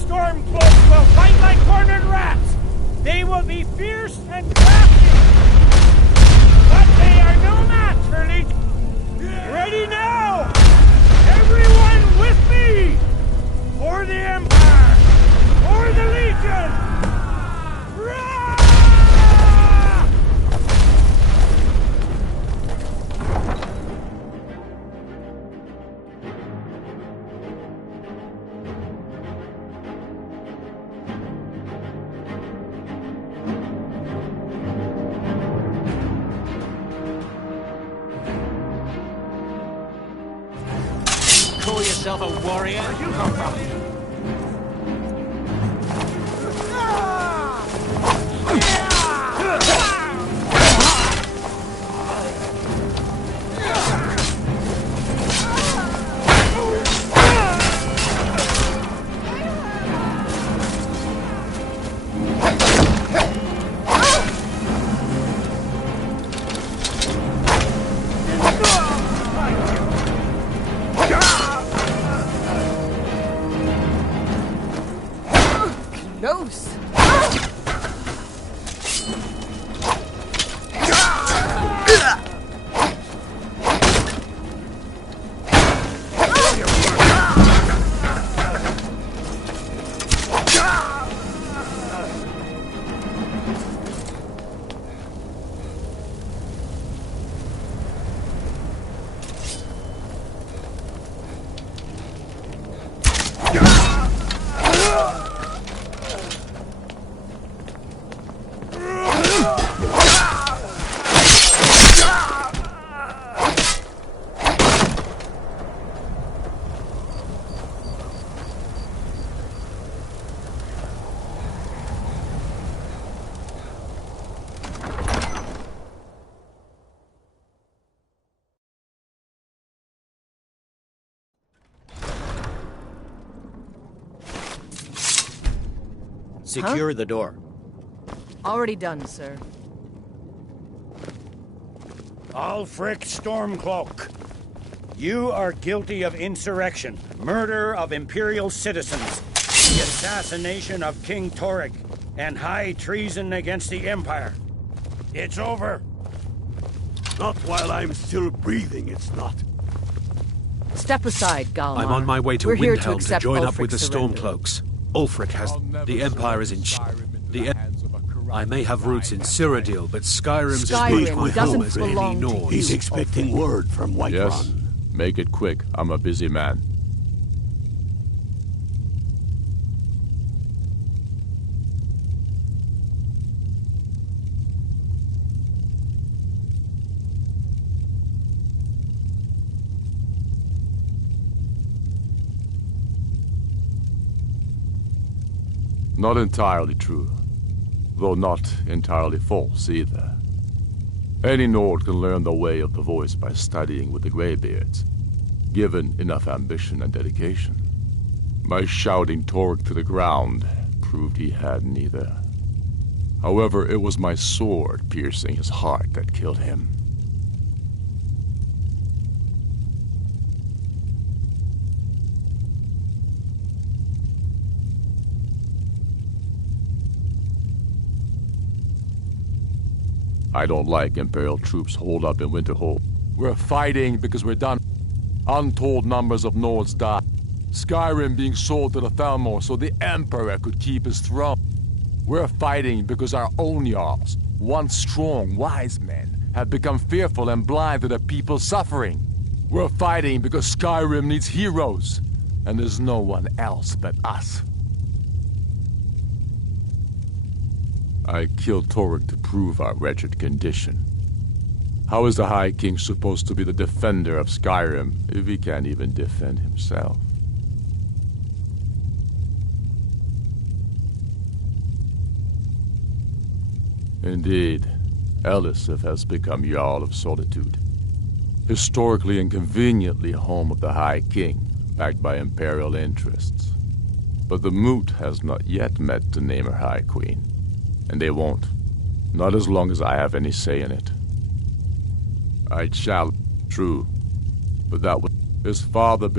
Stormcloaks will fight like cornered rats! They will be fierce and crafty! But they are no match for Legion! Ready now! Everyone with me! For the Empire! For the Legion! Call yourself a warrior? Where'd you come from? Close. Secure the door. Already done, sir. Ulfric Stormcloak, you are guilty of insurrection, murder of Imperial citizens, the assassination of King Torek, and high treason against the Empire. It's over. Not while I'm still breathing, it's not. Step aside, Galmar. I'm on my way to We're here Windhelm to accept join up with the Ulfric's surrender. Stormcloaks. Ulfric has... The Empire is in... I may have roots in Cyrodiil, but Skyrim's Skyrim as my doesn't home as belong any to Nord. He's expecting word from Whiterun. Yes. Make it quick. I'm a busy man. Not entirely true, though not entirely false either. Any Nord can learn the way of the voice by studying with the Greybeards, given enough ambition and dedication. My shouting Torek to the ground proved he had neither. However, it was my sword piercing his heart that killed him. I don't like Imperial troops holed up in Winterhold. We're fighting because we're done. Untold numbers of Nords died. Skyrim being sold to the Thalmor so the Emperor could keep his throne. We're fighting because our own Jarls, once strong, wise men, have become fearful and blind to the people's suffering. We're fighting because Skyrim needs heroes, and there's no one else but us. I killed Torek to prove our wretched condition. How is the High King supposed to be the defender of Skyrim if he can't even defend himself? Indeed, Elisif has become Jarl of Solitude. Historically and conveniently home of the High King, backed by Imperial interests. But the Moot has not yet met to name her High Queen. And they won't. Not as long as I have any say in it. I shall, true. But that was his father.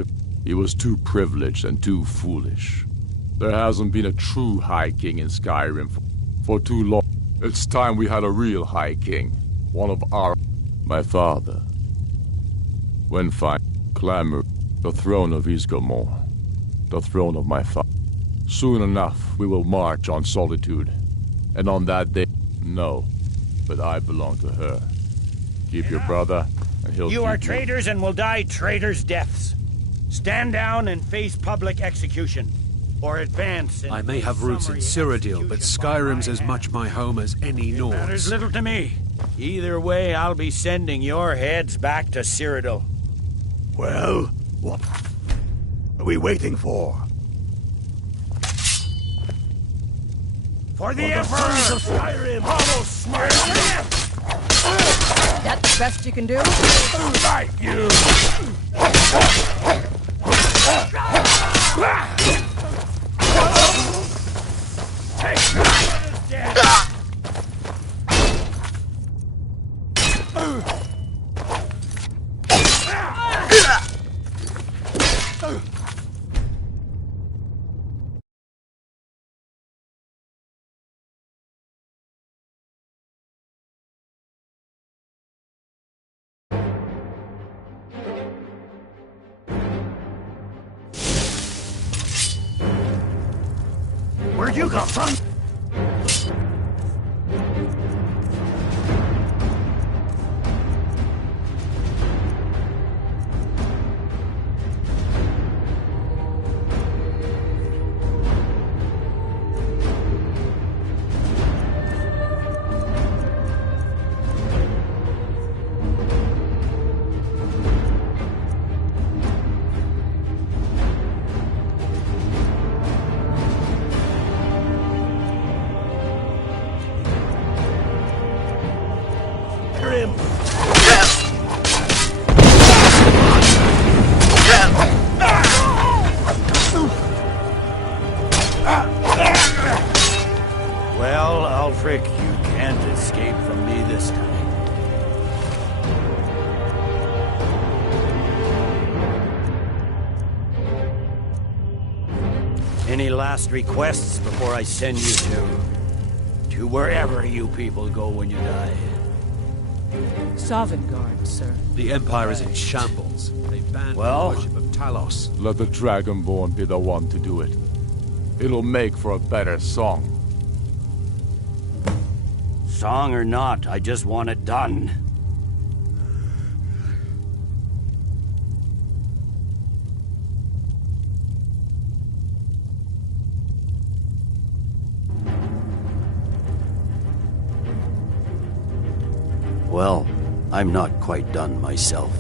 He was too privileged and too foolish. There hasn't been a true High King in Skyrim for too long. It's time we had a real High King. One of our... My father. When fine, clamor the throne of Isgomor. The throne of my father. Soon enough, we will march on Solitude. And on that day, no. But I belong to her. Keep your brother, and he'll You keep are you. traitors and will die traitors' deaths. Stand down and face public execution. Or advance and I may face have roots in summary Cyrodiil, but execution Skyrim's by as my much my home as any hand. Matters Nords. little to me. Either way, I'll be sending your heads back to Cyrodiil. Well, what are we waiting for? For the For the sons of Emperor! Skyrim! Almost smart! That the best you can do? Fight you! Where'd you come from? Well, Ulfric, you can't escape from me this time. Any last requests before I send you to wherever you people go when you die? Sovngarde, sir. The Empire is in shambles. They banned Well? the worship of Talos. Let the Dragonborn be the one to do it. It'll make for a better song. Song or not, I just want it done. Well, I'm not quite done myself.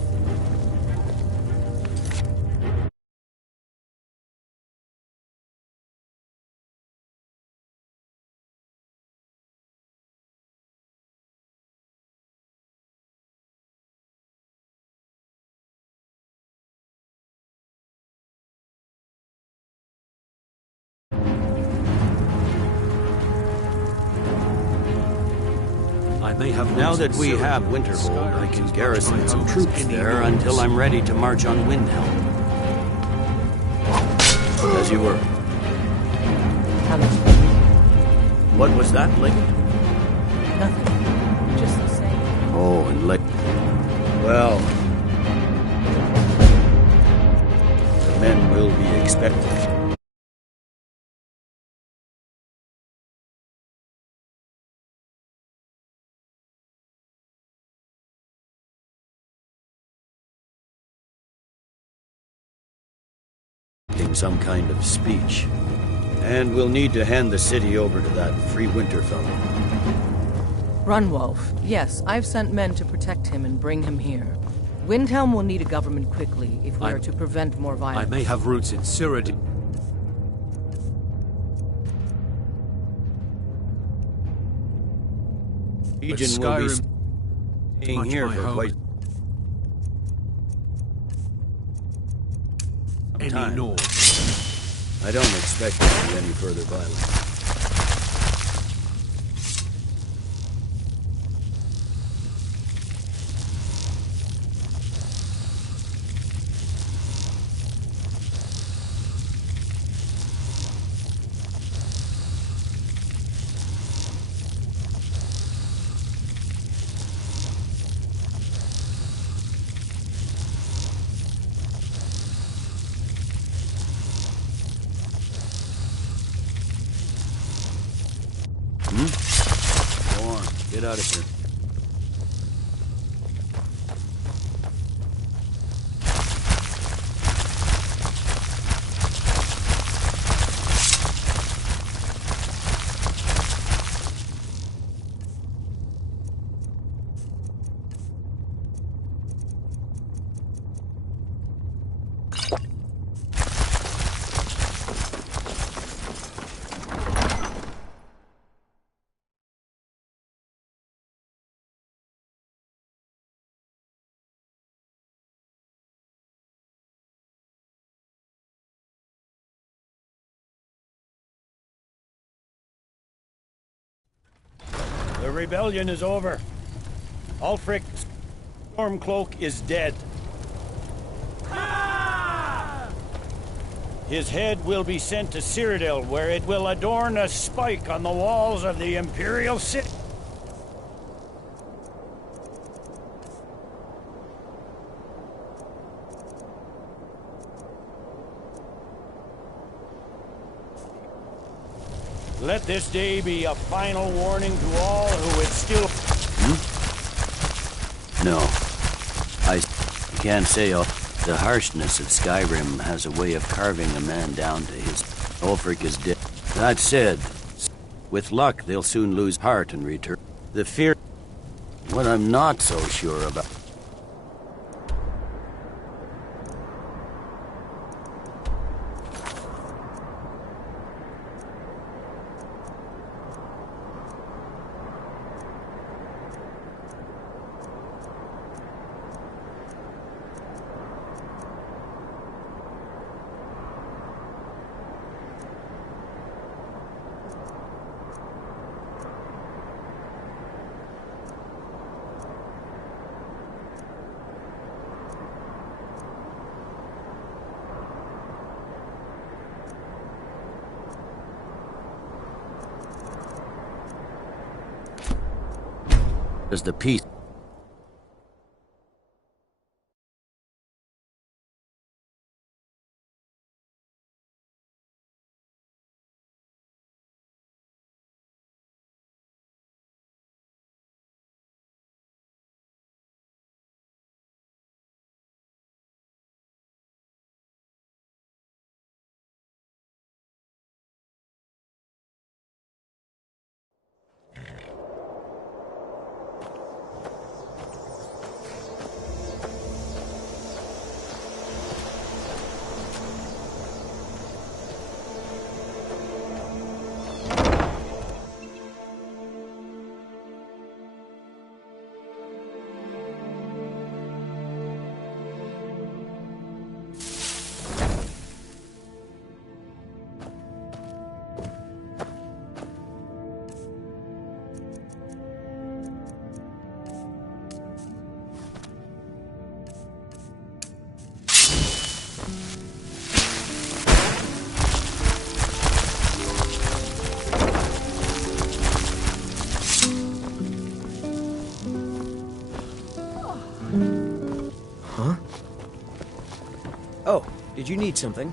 I may have Now roots that in we Cyrodiil, have but Winterhold, I Skyrim's can as much garrison my some home as troops any there Nords. until I'm ready to march on Windhelm. As you were. What was that, Link? Nothing. Just the same. Oh, and Link. Well, the men will be expected. Some kind of speech. And we'll need to hand the city over to that free winter fellow. Runwolf. Yes, I've sent men to protect him and bring him here. Windhelm will need a government quickly if we are to prevent more I violence. may have roots in Cyrodiil. Legion will be staying much here my for home. quite some Any time. Nord. I don't expect there to be any further violence. out of here. The rebellion is over. Ulfric Stormcloak is dead. His head will be sent to Cyrodiil, where it will adorn a spike on the walls of the Imperial City. Let this day be a final warning to all who would still... No. I can't say the harshness of Skyrim has a way of carving a man down to his... Ulfric is dead. That said, with luck, they'll soon lose heart and return. The fear... What I'm not so sure about... As the peace... Huh? Oh, did you need something?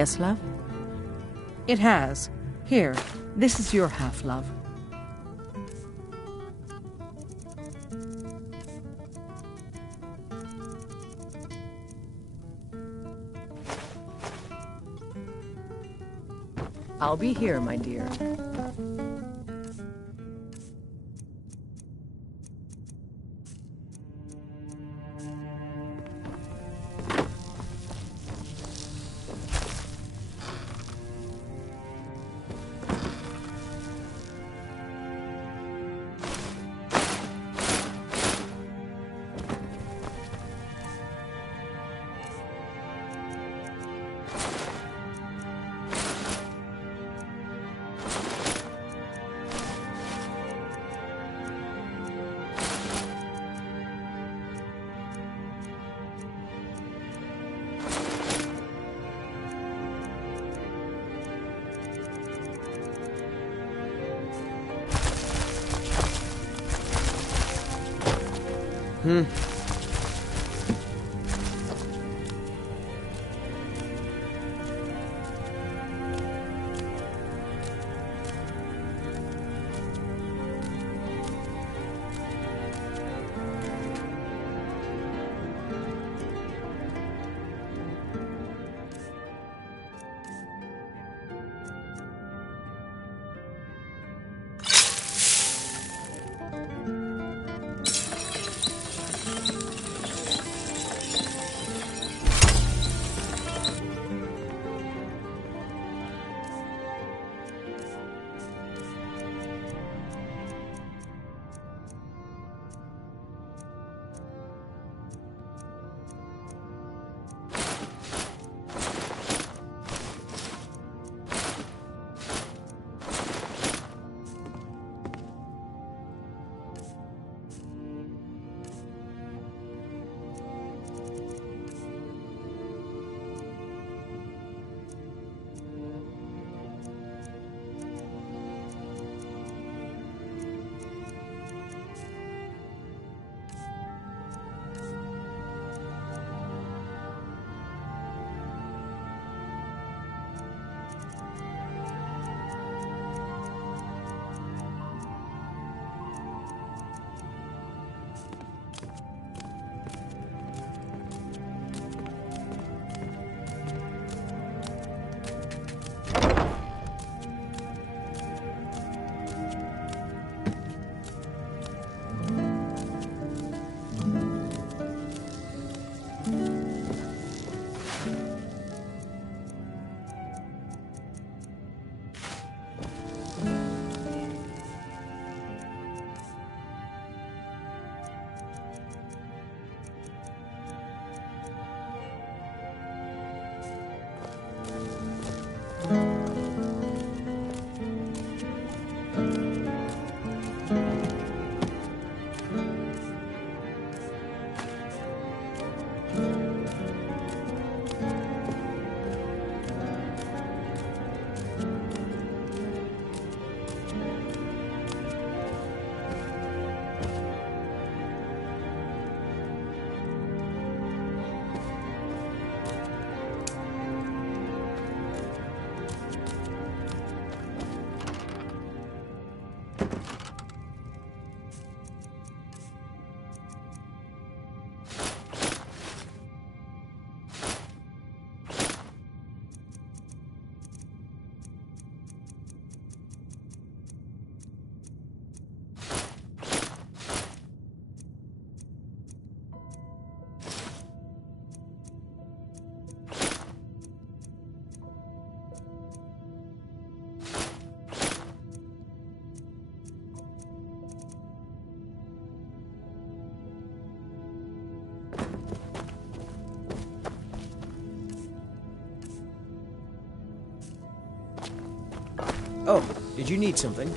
Yes, love? It has. Here, this is your half, love. I'll be here, my dear. Oh, did you need something?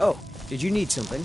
Oh, did you need something?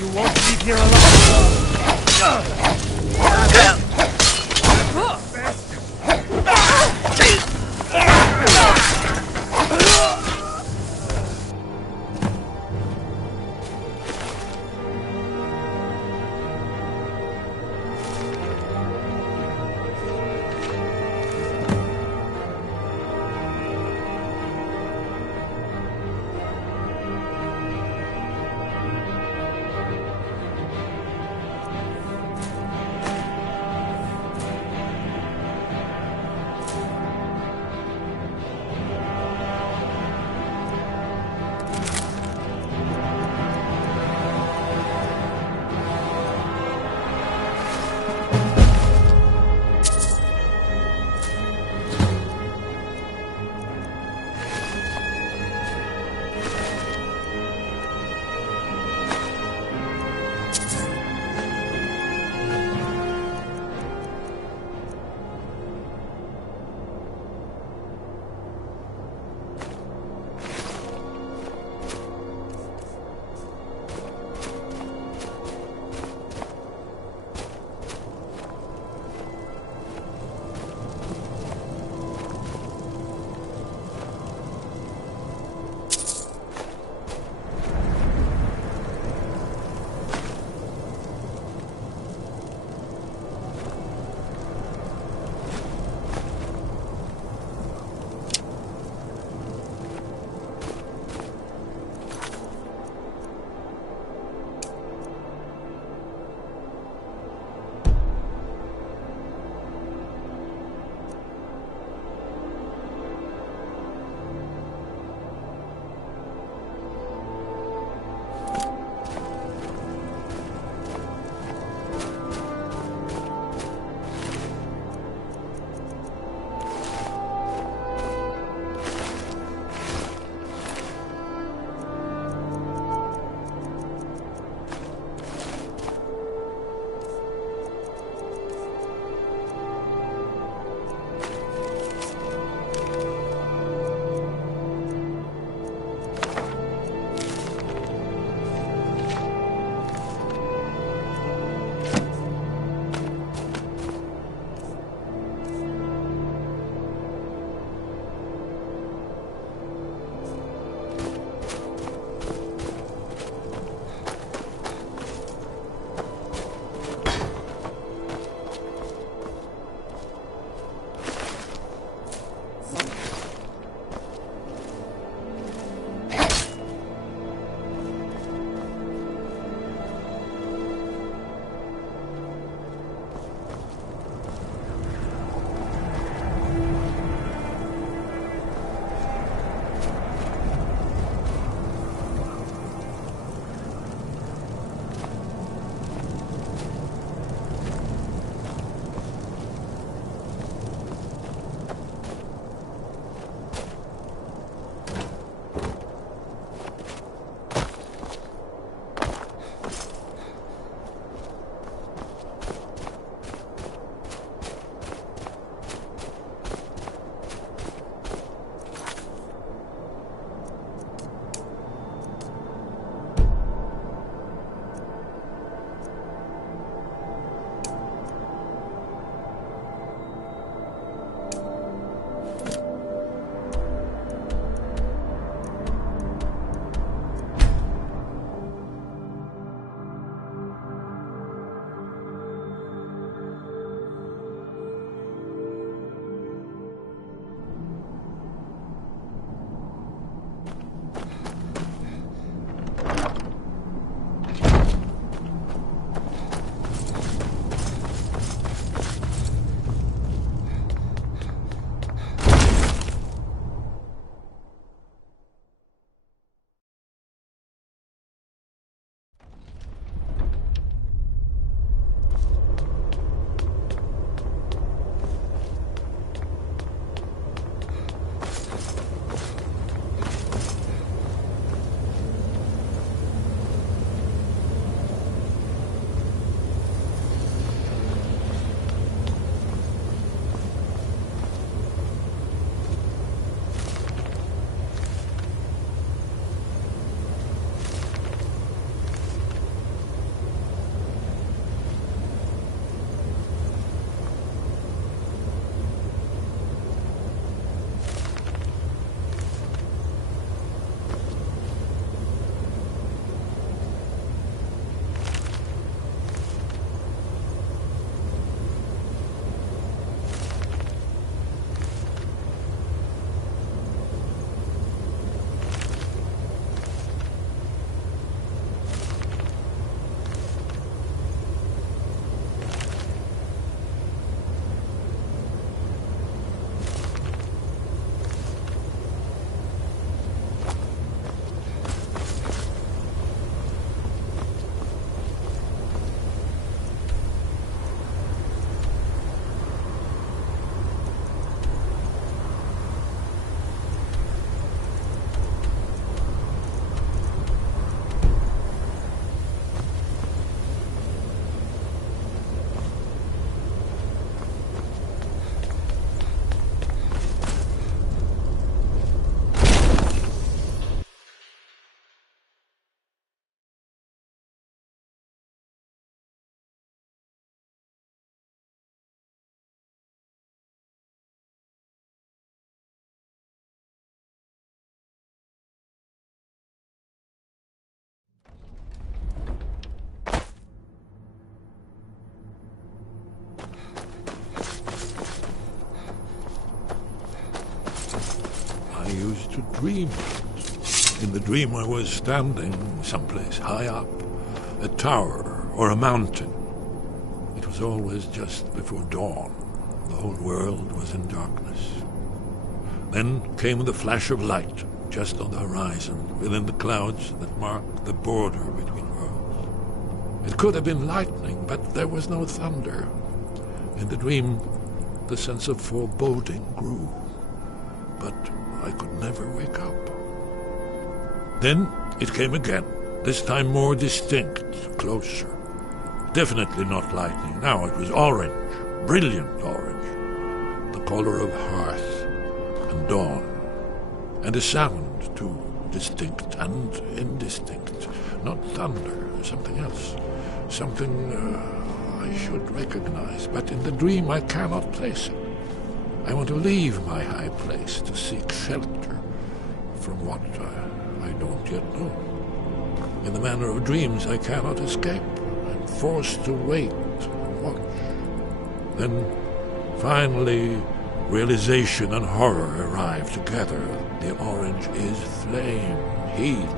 you won't leave here alive! used to dream. In the dream I was standing someplace high up, a tower or a mountain. It was always just before dawn. The whole world was in darkness. Then came the flash of light, just on the horizon, within the clouds that marked the border between worlds. It could have been lightning, but there was no thunder. In the dream, the sense of foreboding grew, but I could never wake up. Then it came again, this time more distinct, closer. Definitely not lightning. Now it was orange, brilliant orange, the color of hearth and dawn, and a sound too, distinct and indistinct. Not thunder, something else, something I should recognize, but in the dream I cannot place it. I want to leave my high place to seek shelter from what I don't yet know. In the manner of dreams, I cannot escape. I'm forced to wait and watch. Then, finally, realization and horror arrive together. The orange is flame, heat,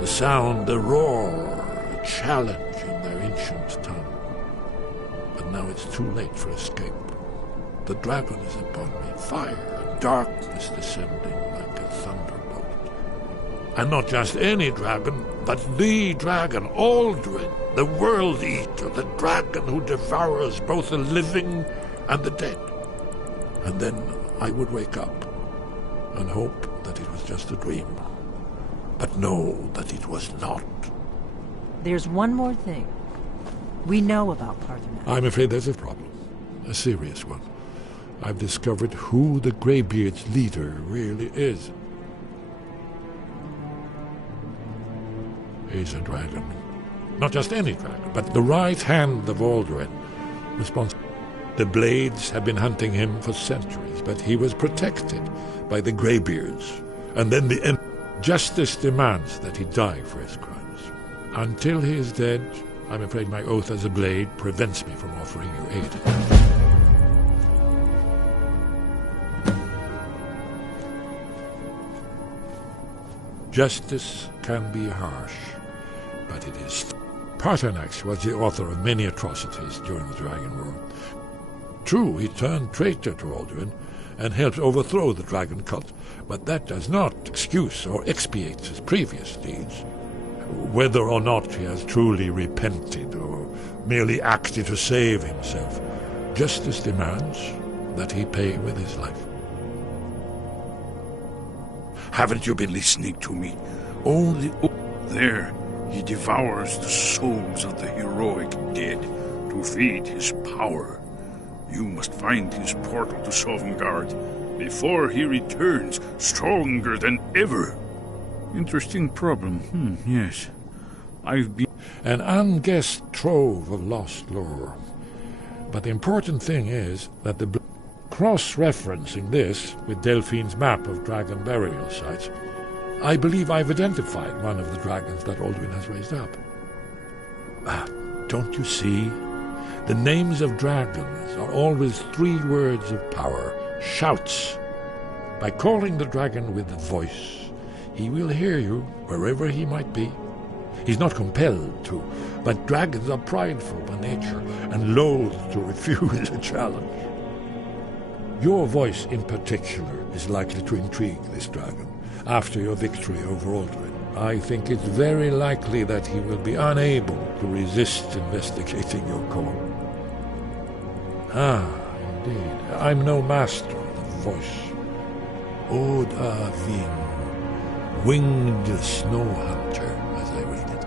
the sound, the roar, a challenge in their ancient tongue. But now it's too late for escape. The dragon is upon me, fire and darkness descending like a thunderbolt. And not just any dragon, but the dragon, Aldrin, the world eater, the dragon who devours both the living and the dead. And then I would wake up and hope that it was just a dream, but know that it was not. There's one more thing. We know about Parthenon. I'm afraid there's a problem, a serious one. I've discovered who the Greybeard's leader really is. He's a dragon. Not just any dragon, but the right hand of Aldrin. The Blades have been hunting him for centuries, but he was protected by the Greybeards. And then the justice demands that he die for his crimes. Until he is dead, I'm afraid my oath as a Blade prevents me from offering you aid. Justice can be harsh, but it is. Parthenax was the author of many atrocities during the Dragon War. True, he turned traitor to Aldrin and helped overthrow the Dragon Cult, but that does not excuse or expiate his previous deeds. Whether or not he has truly repented or merely acted to save himself, justice demands that he pay with his life. Haven't you been listening to me? Only there he devours the souls of the heroic dead to feed his power. You must find his portal to Sovngarde before he returns stronger than ever. Interesting problem. Yes. I've been... An unguessed trove of lost lore. But the important thing is that the cross-referencing this with Delphine's map of dragon burial sites, I believe I've identified one of the dragons that Aldrin has raised up. Don't you see? The names of dragons are always 3 words of power, shouts. By calling the dragon with the voice, he will hear you wherever he might be. He's not compelled to, but dragons are prideful by nature and loath to refuse a challenge. Your voice in particular is likely to intrigue this dragon after your victory over Aldrin. I think it's very likely that he will be unable to resist investigating your call. Indeed. I'm no master of the voice. Oda Vin, winged snow hunter, as I read it.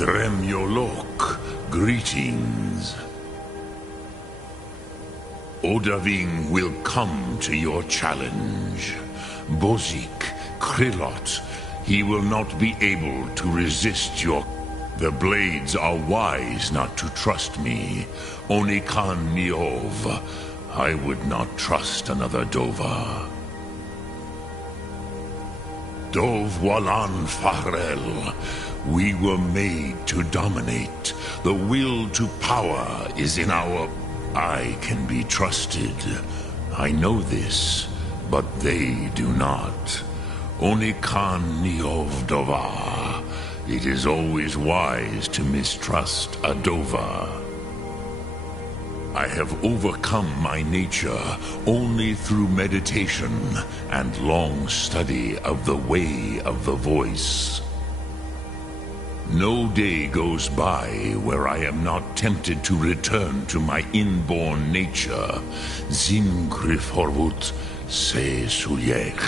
Dremyolok, greetings. Odaving will come to your challenge. Bozik, Krillot, he will not be able to resist your... The Blades are wise not to trust me. Only Khan Niov. I would not trust another Dova. Dov Walan Farel. We were made to dominate. The will to power is in our... I can be trusted. I know this, but they do not. Only Khan Niov Dova. It is always wise to mistrust a Dova. I have overcome my nature only through meditation and long study of the way of the voice. No day goes by where I am not tempted to return to my inborn nature. Zimgrifhorvut se sulyech.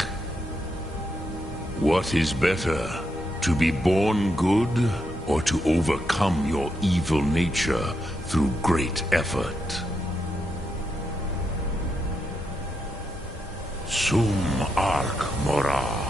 What is better, to be born good or to overcome your evil nature through great effort? Sum Ark Mora.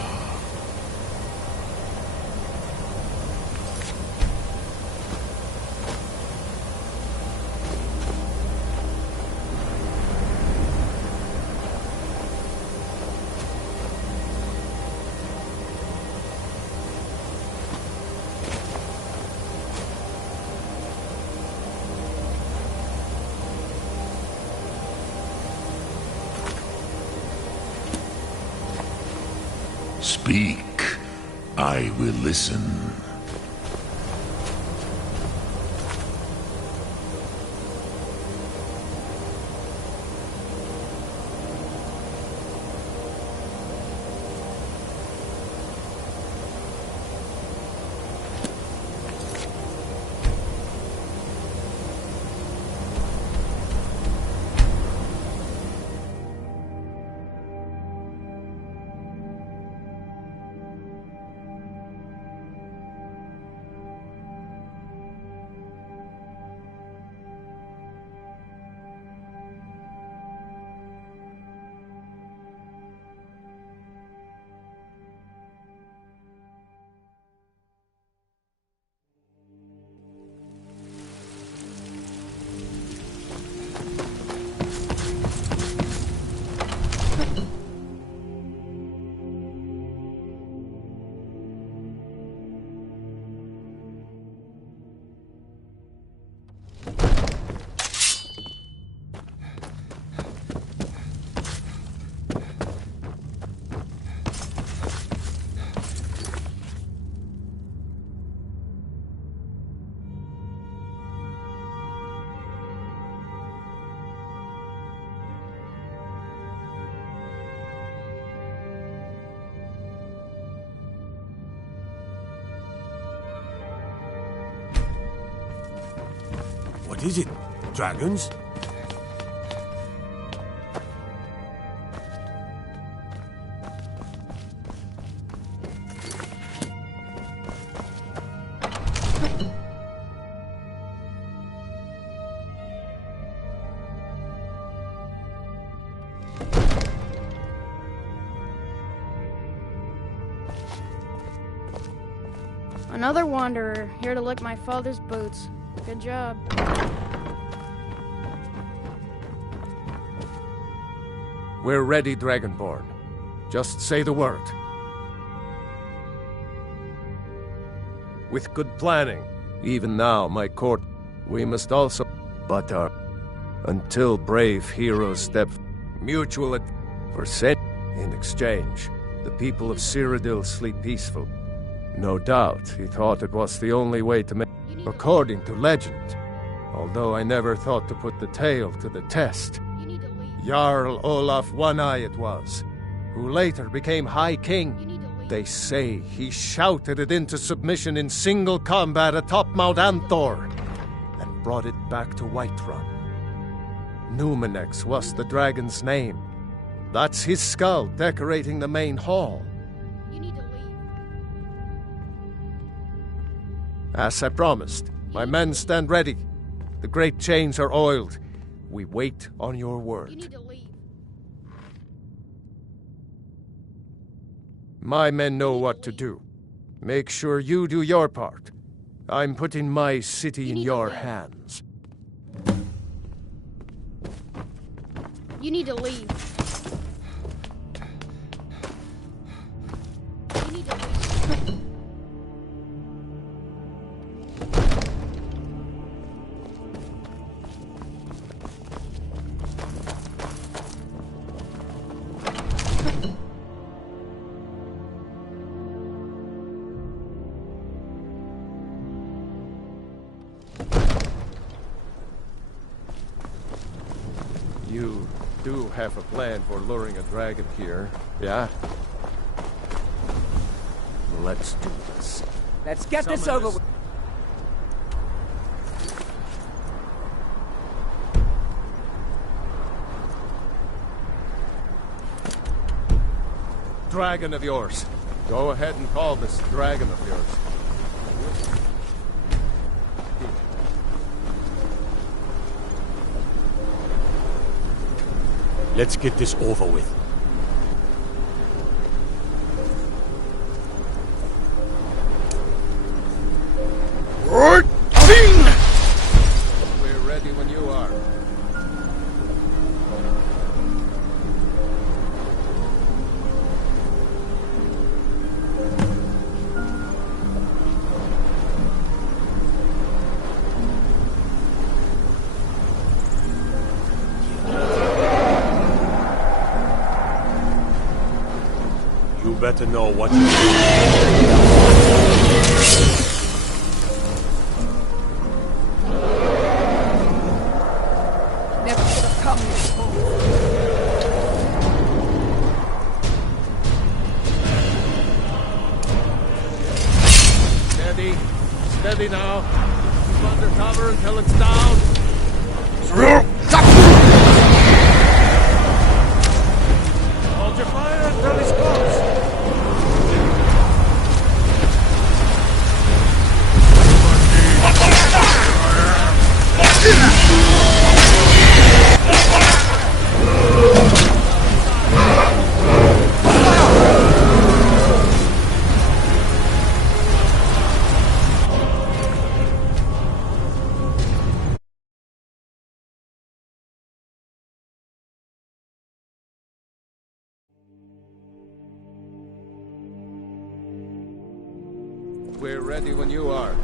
Speak. I will listen. What is it? Dragons? Another wanderer, here to lick my father's boots. Good job. We're ready, Dragonborn. Just say the word. With good planning, even now, my court, we must also butter until brave heroes step mutual for sent in exchange. The people of Cyrodiil sleep peaceful. No doubt he thought it was the only way to make, according to legend. Although I never thought to put the tale to the test. Jarl Olaf One-Eye it was, who later became High King. They say he shouted it into submission in single combat atop Mount Anthor, and brought it back to Whiterun. Numenex was the dragon's name. That's his skull decorating the main hall. As I promised, my men stand ready. The great chains are oiled. We wait on your word. You need to leave. My men know what to do. Make sure you do your part. I'm putting my city in your hands. You need to leave. You need to leave. You do have a plan for luring a dragon here, yeah? Let's do this. Let's get this over with. Dragon of yours. Go ahead and call this dragon of yours. Let's get this over with. We're ready when you are. You better know what Never should have come this Steady. Steady now. Keep under cover until it's down. Hold your fire until he's close. We're ready when you are.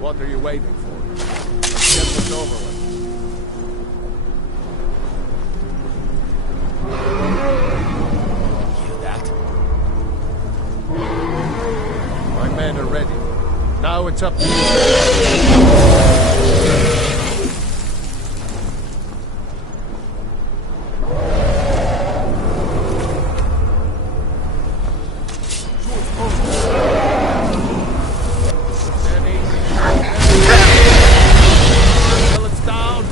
What are you waiting for? Let's get this over with. Hear that? My men are ready. Now it's up to you. Until it's down.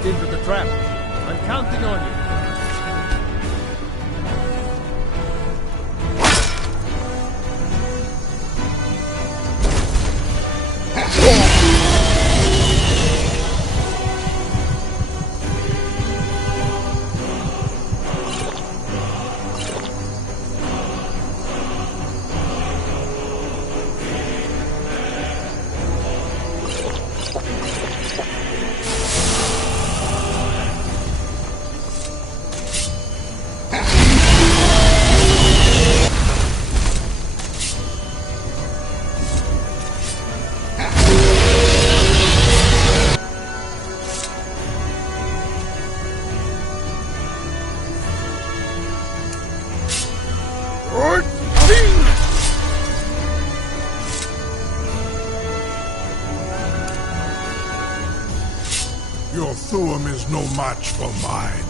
it into the trap. I'm counting on you. Your Thuum is no match for mine.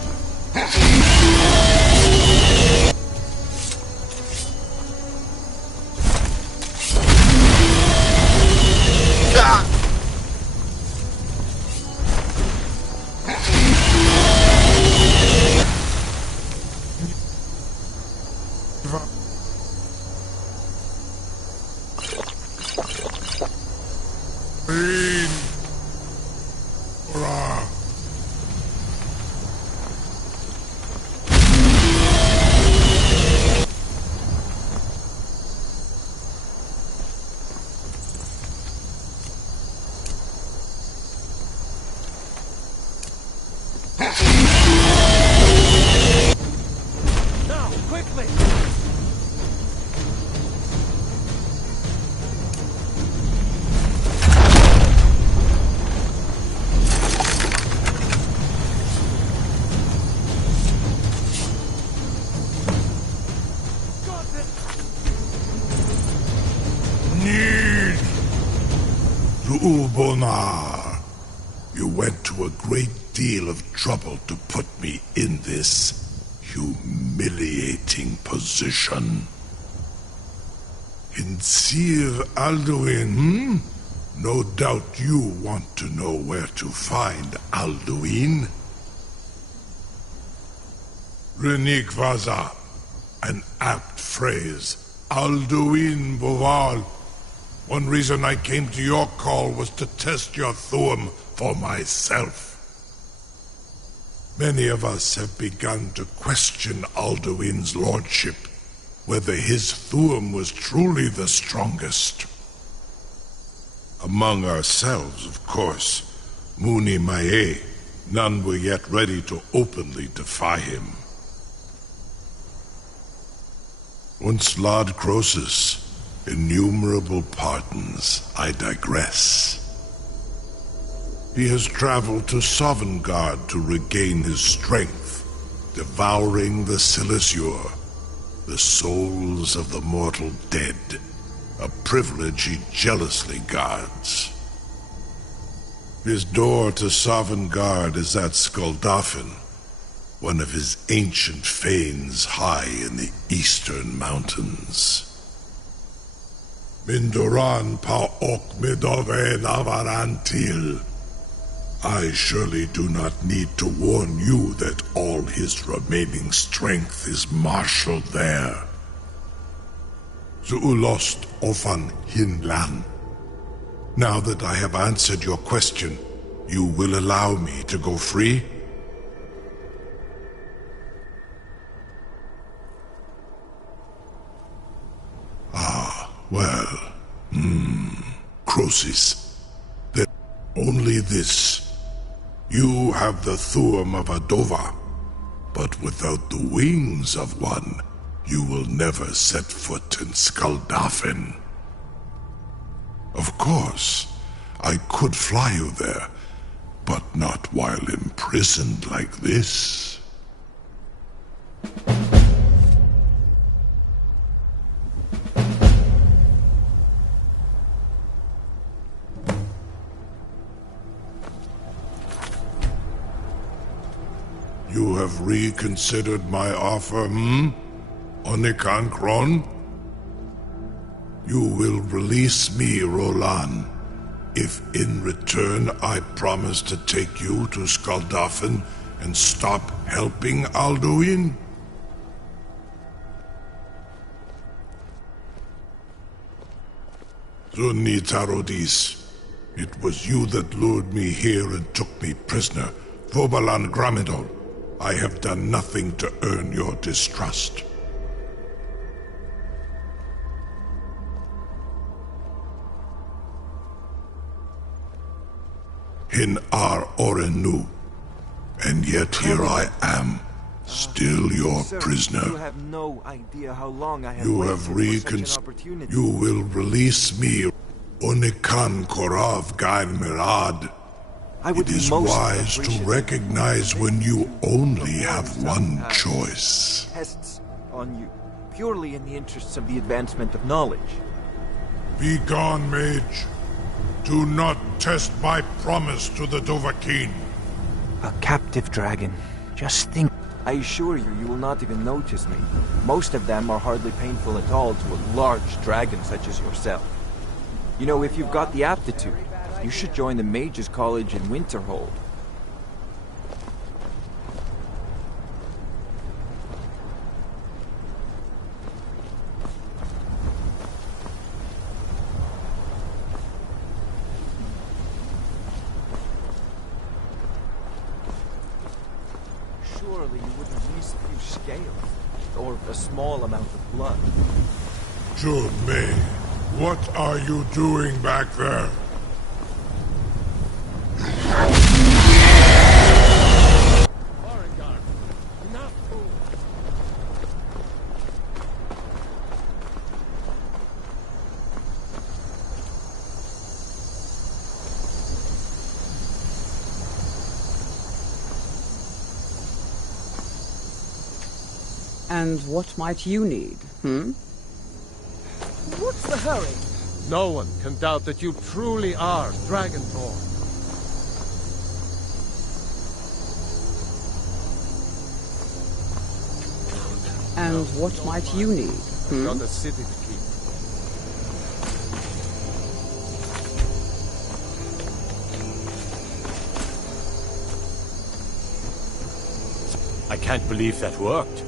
Now, quickly! Need to Ubonar. You went to a great deal of trouble to put me in this humiliating position. In Sir Alduin, No doubt you want to know where to find Alduin. Renik Vaza, an apt phrase. Alduin Boval. One reason I came to your call was to test your Thuum for myself. Many of us have begun to question Alduin's lordship, whether his Thuum was truly the strongest. Among ourselves, of course, Muni Mae, none were yet ready to openly defy him. Once Lord Croesus, innumerable pardons, I digress. He has traveled to Sovngarde to regain his strength, devouring the Silesure, the souls of the mortal dead, a privilege he jealously guards. His door to Sovngarde is at Skuldafn, one of his ancient fanes high in the eastern mountains. Mindoran pa ok midove navarantil. I surely do not need to warn you that all his remaining strength is marshaled there. Zuulost ofan hinlan. Now that I have answered your question, you will allow me to go free? Well, Croesus, then only this. You have the Thuum of a Dova, but without the wings of one, you will never set foot in Skuldafn. Of course, I could fly you there, but not while imprisoned like this. You have reconsidered my offer, Onikan Kron? You will release me, Roland, if in return I promise to take you to Skaldafen and stop helping Alduin? Zunitarodis, it was you that lured me here and took me prisoner. Vobalan Gramidol, I have done nothing to earn your distrust. In Ar Orenu, and yet here I am, still your prisoner. You have no idea how long I have You waited have for such an opportunity. You will release me, Onikan Korav Gain Mirad. It is wise to recognize when you only have one choice. Tests on you, purely in the interests of the advancement of knowledge. Be gone, mage. Do not test my promise to the Dovahkiin. A captive dragon. Just think. I assure you, you will not even notice me. Most of them are hardly painful at all to a large dragon such as yourself. You know, if you've got the aptitude, you should join the Mages College in Winterhold. Surely you wouldn't miss a few scales, or a small amount of blood. Jude May, what are you doing back there? And what might you need, What's the hurry? No one can doubt that you truly are Dragonborn. And what might you need, Got a city to keep. I can't believe that worked.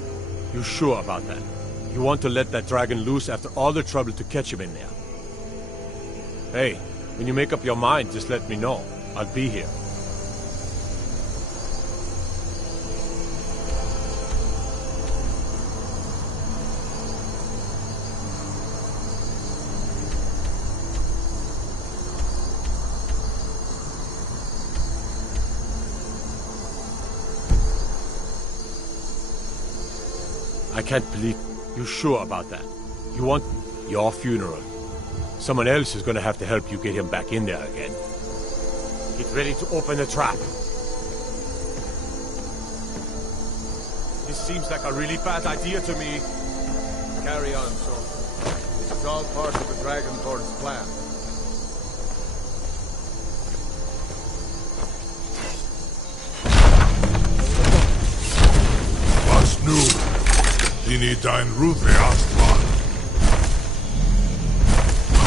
You sure about that? You want to let that dragon loose after all the trouble to catch him in there? Hey, when you make up your mind, just let me know. I'll be here. I can't believe... You sure about that? You want your funeral? Someone else is gonna have to help you get him back in there again. Get ready to open the trap. This seems like a really bad idea to me. Carry on, soldier. This is all part of the Dragonborn's plan. Was nu? Dini dein Ruth erstmal.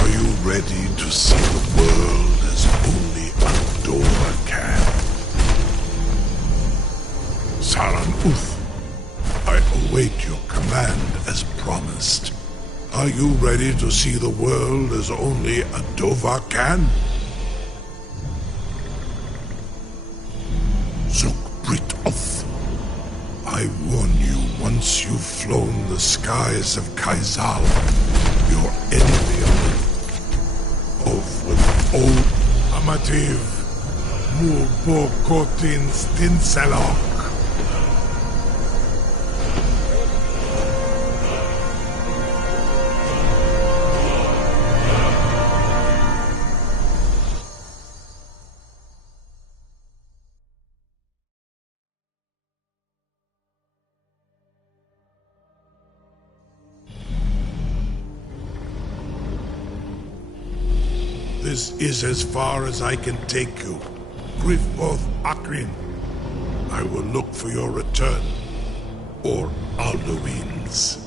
Are you ready to see the world as only Andorra can? Saran Uth, I await your command as promised. Are you ready to see the world as only Adova can? Zuk Brit Oth, I warn you, once you've flown the skies of Kaizal, your enemy of with old Amativ, Mubokotin Stinselok. This is as far as I can take you. Grifoth Akrin. I will look for your return. Or Alduin's.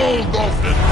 hold of it!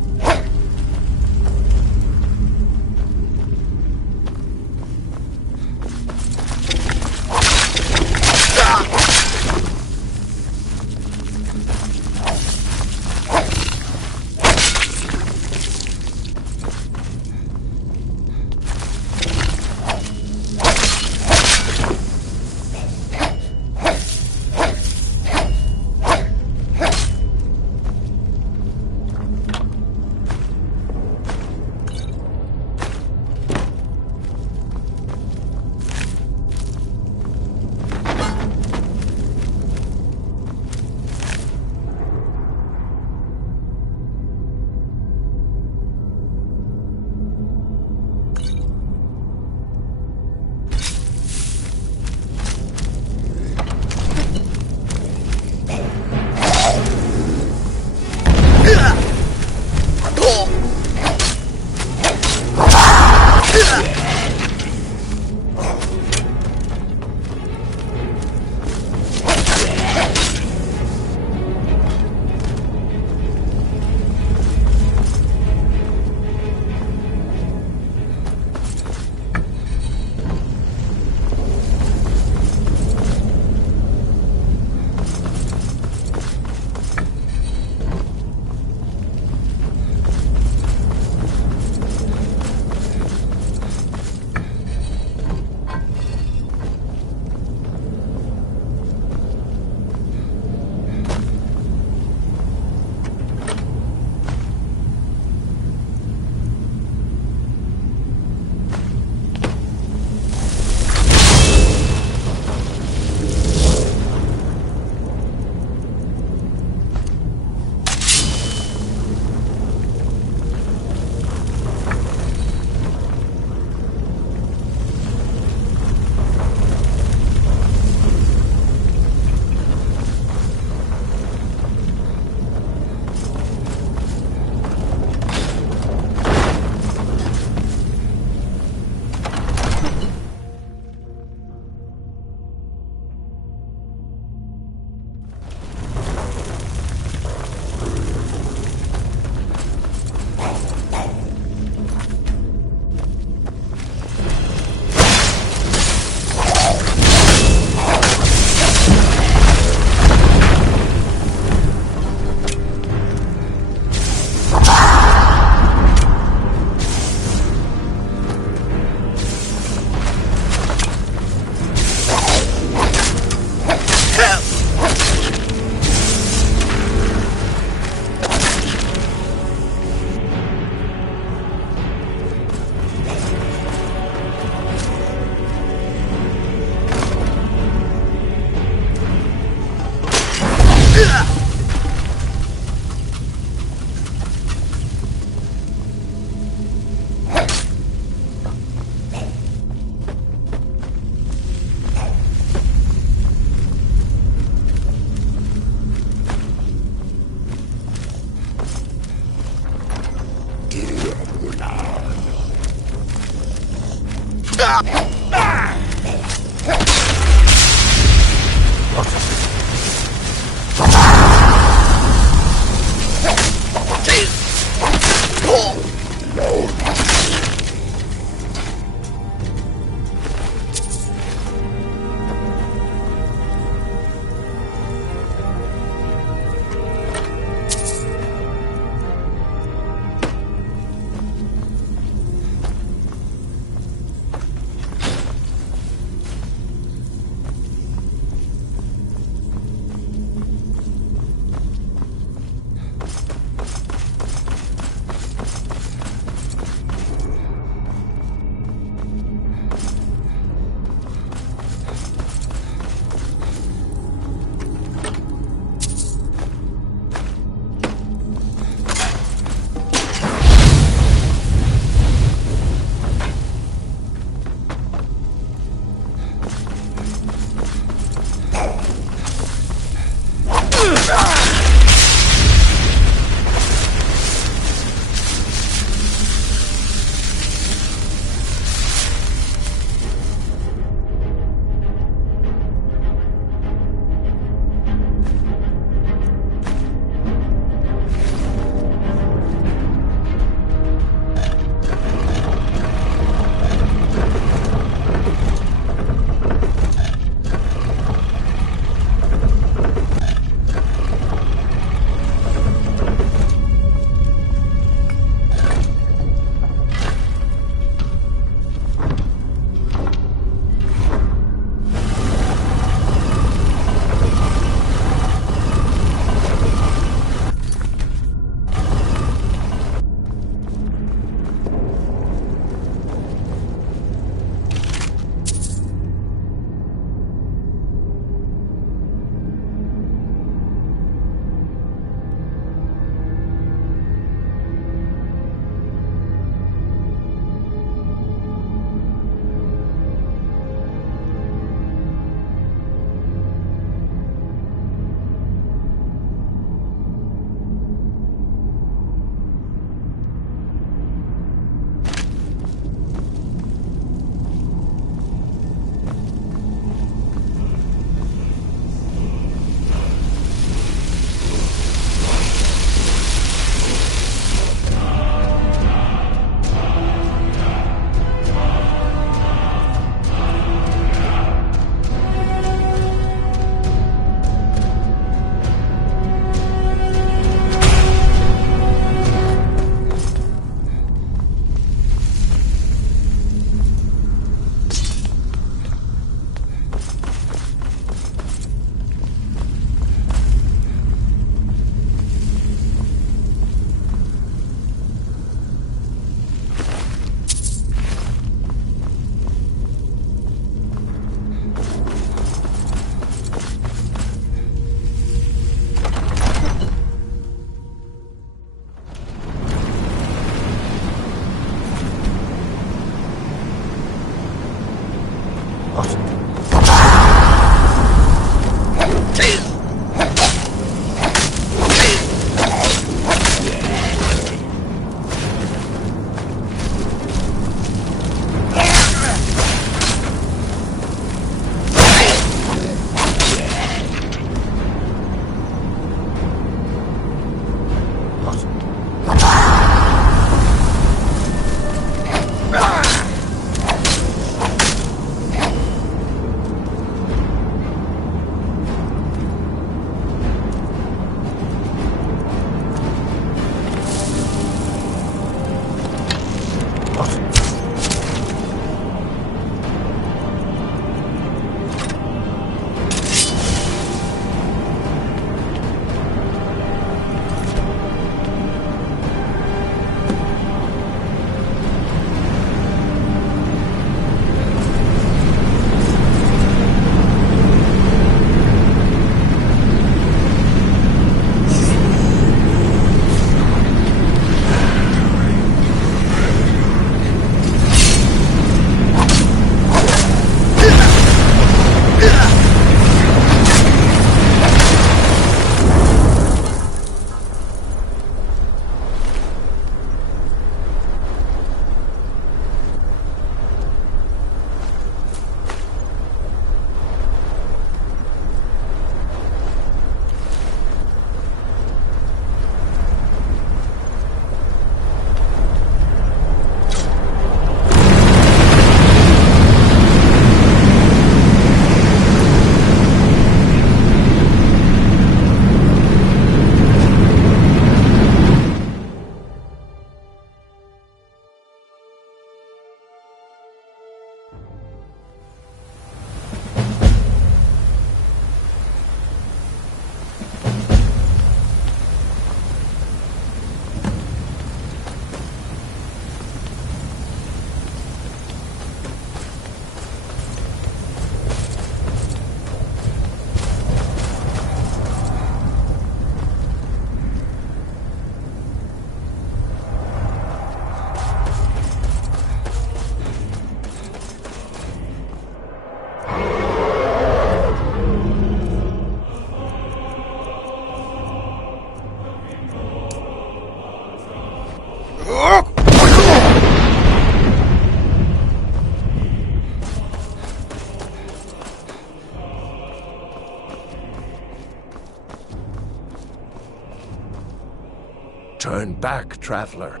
Turn back, traveler.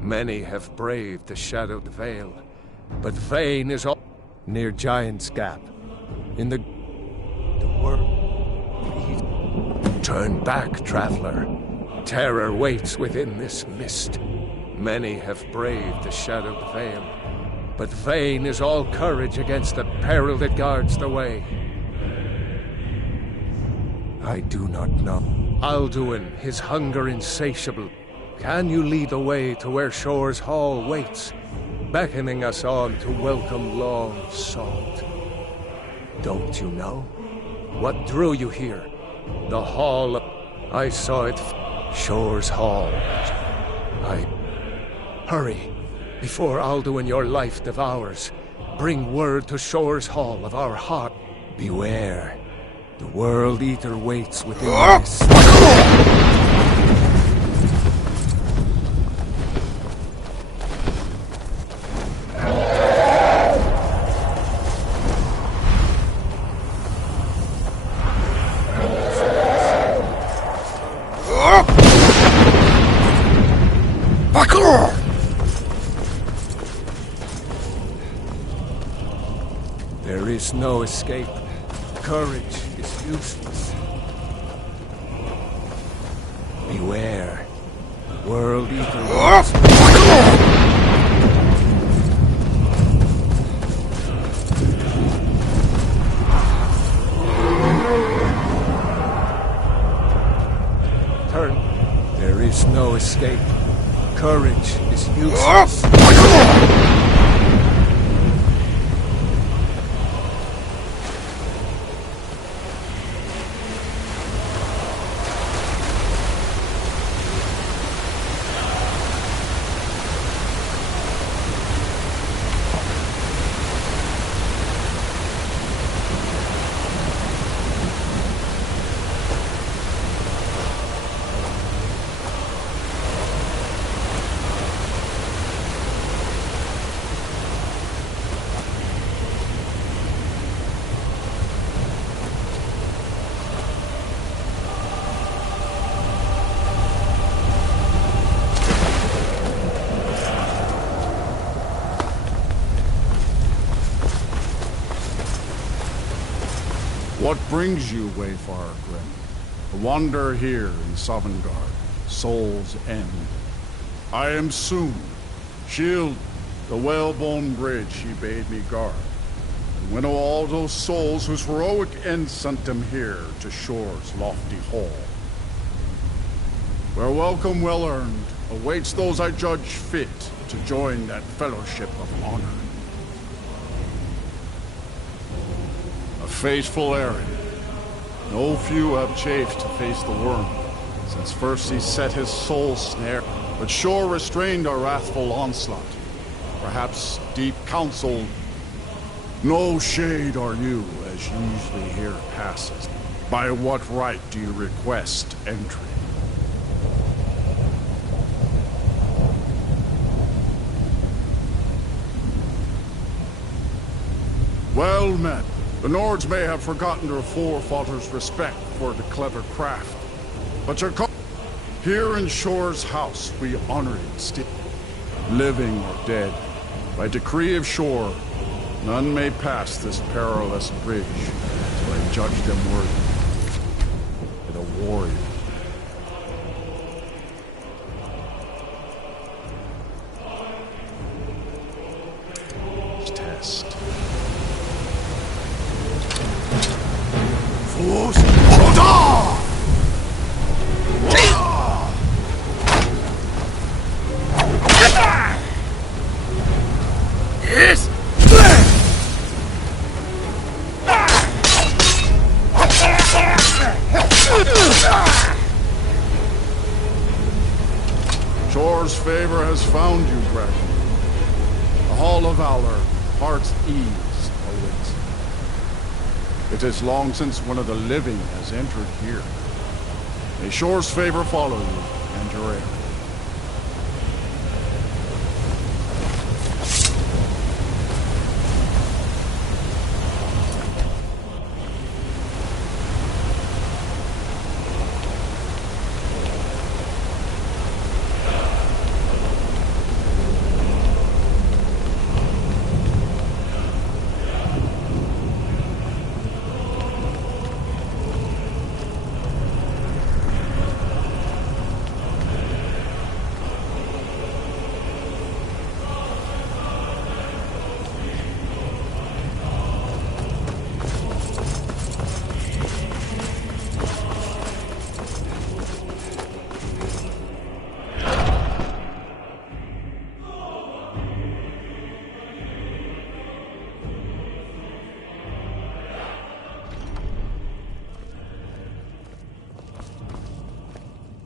Many have braved the shadowed veil, but vain is all. Near Giant's Gap, in the world. Turn back, traveler. Terror waits within this mist. Many have braved the shadowed veil, but vain is all courage against the peril that guards the way. I do not know. Alduin, his hunger insatiable. Can you lead the way to where Shore's Hall waits, beckoning us on to welcome long sought? Don't you know? What drew you here? The Hall of... I saw it. Shore's Hall. Hurry, before Alduin your life devours. Bring word to Shore's Hall of our heart. Beware. The World Eater waits within this. There is no escape. Courage is useless. Beware. World Eater waits. Turn. There is no escape. Courage is useless. What brings you, Wayfarer Grim? A wanderer here in Sovngarde, Soul's End. I am Soon, shield the whalebone bridge he bade me guard, and winnow all those souls whose heroic end sent them here to Shore's lofty hall, where welcome well earned awaits those I judge fit to join that fellowship of honor. A fateful errand. No few have chafed to face the worm, since first he set his soul snare, but Shore restrained our wrathful onslaught. Perhaps deep counsel. No shade are you, as usually here passes. By what right do you request entry? Well met. The Nords may have forgotten their forefathers' respect for the clever craft, but your here in Shore's house we honor it still. Living or dead, by decree of Shore, none may pass this perilous bridge till I judge them worthy. And a warrior. Test. Force order! Yes! Shore's favor has found you, Dragon. The Hall of Valor, heart's ease awaits. It is long since one of the living has entered here. May Shore's favor follow you and your heir.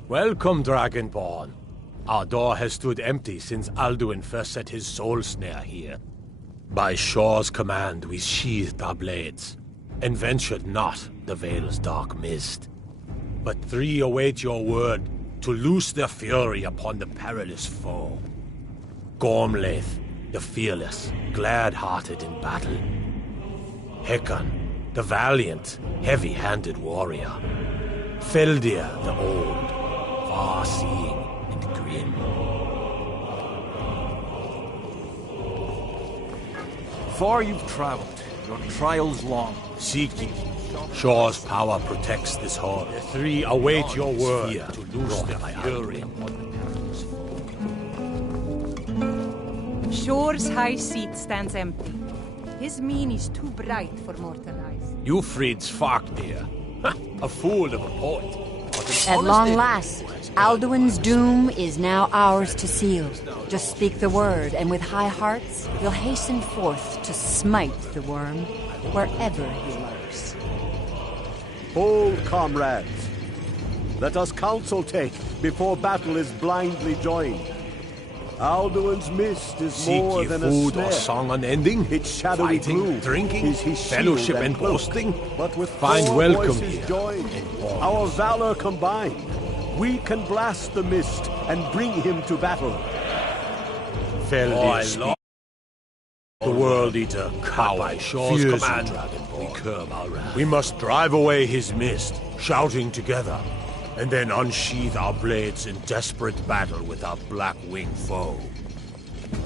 Welcome, Dragonborn. Our door has stood empty since Alduin first set his soul snare here. By Shor's command, we sheathed our blades, and ventured not the Vale's dark mist. But three await your word to loose their fury upon the perilous foe. Gormlaith, the fearless, glad-hearted in battle. Hekon, the valiant, heavy-handed warrior. Feldir, the old, far-seeing and grim. Far you've traveled, your trials long. Seek ye. Shor's power protects this horde. The three await your word to loose their fury upon the perilous foe. Shore's high seat stands empty. His mien is too bright for mortal eyes. Ufrid's Farknir. A fool of a poet. At long last, Alduin's doom is now ours to seal. Just speak the word, and with high hearts, we'll hasten forth to smite the worm wherever he lurks. Hold, comrades. Let us counsel take before battle is blindly joined. Alduin's mist is Seek more ye than food a snare. or song unending? Its shadowy Fighting, gloom drinking, is his fellowship shield and cloak. boasting? But with Find four welcome voices here joined, and warmth. our valor combined, we can blast the mist and bring him to battle. Feldir speak. The World Eater, cower, Shor's Fears command. you, Dragonborn. We curb our wrath. We must drive away his mist, shouting together, and then unsheath our blades in desperate battle with our black-winged foe.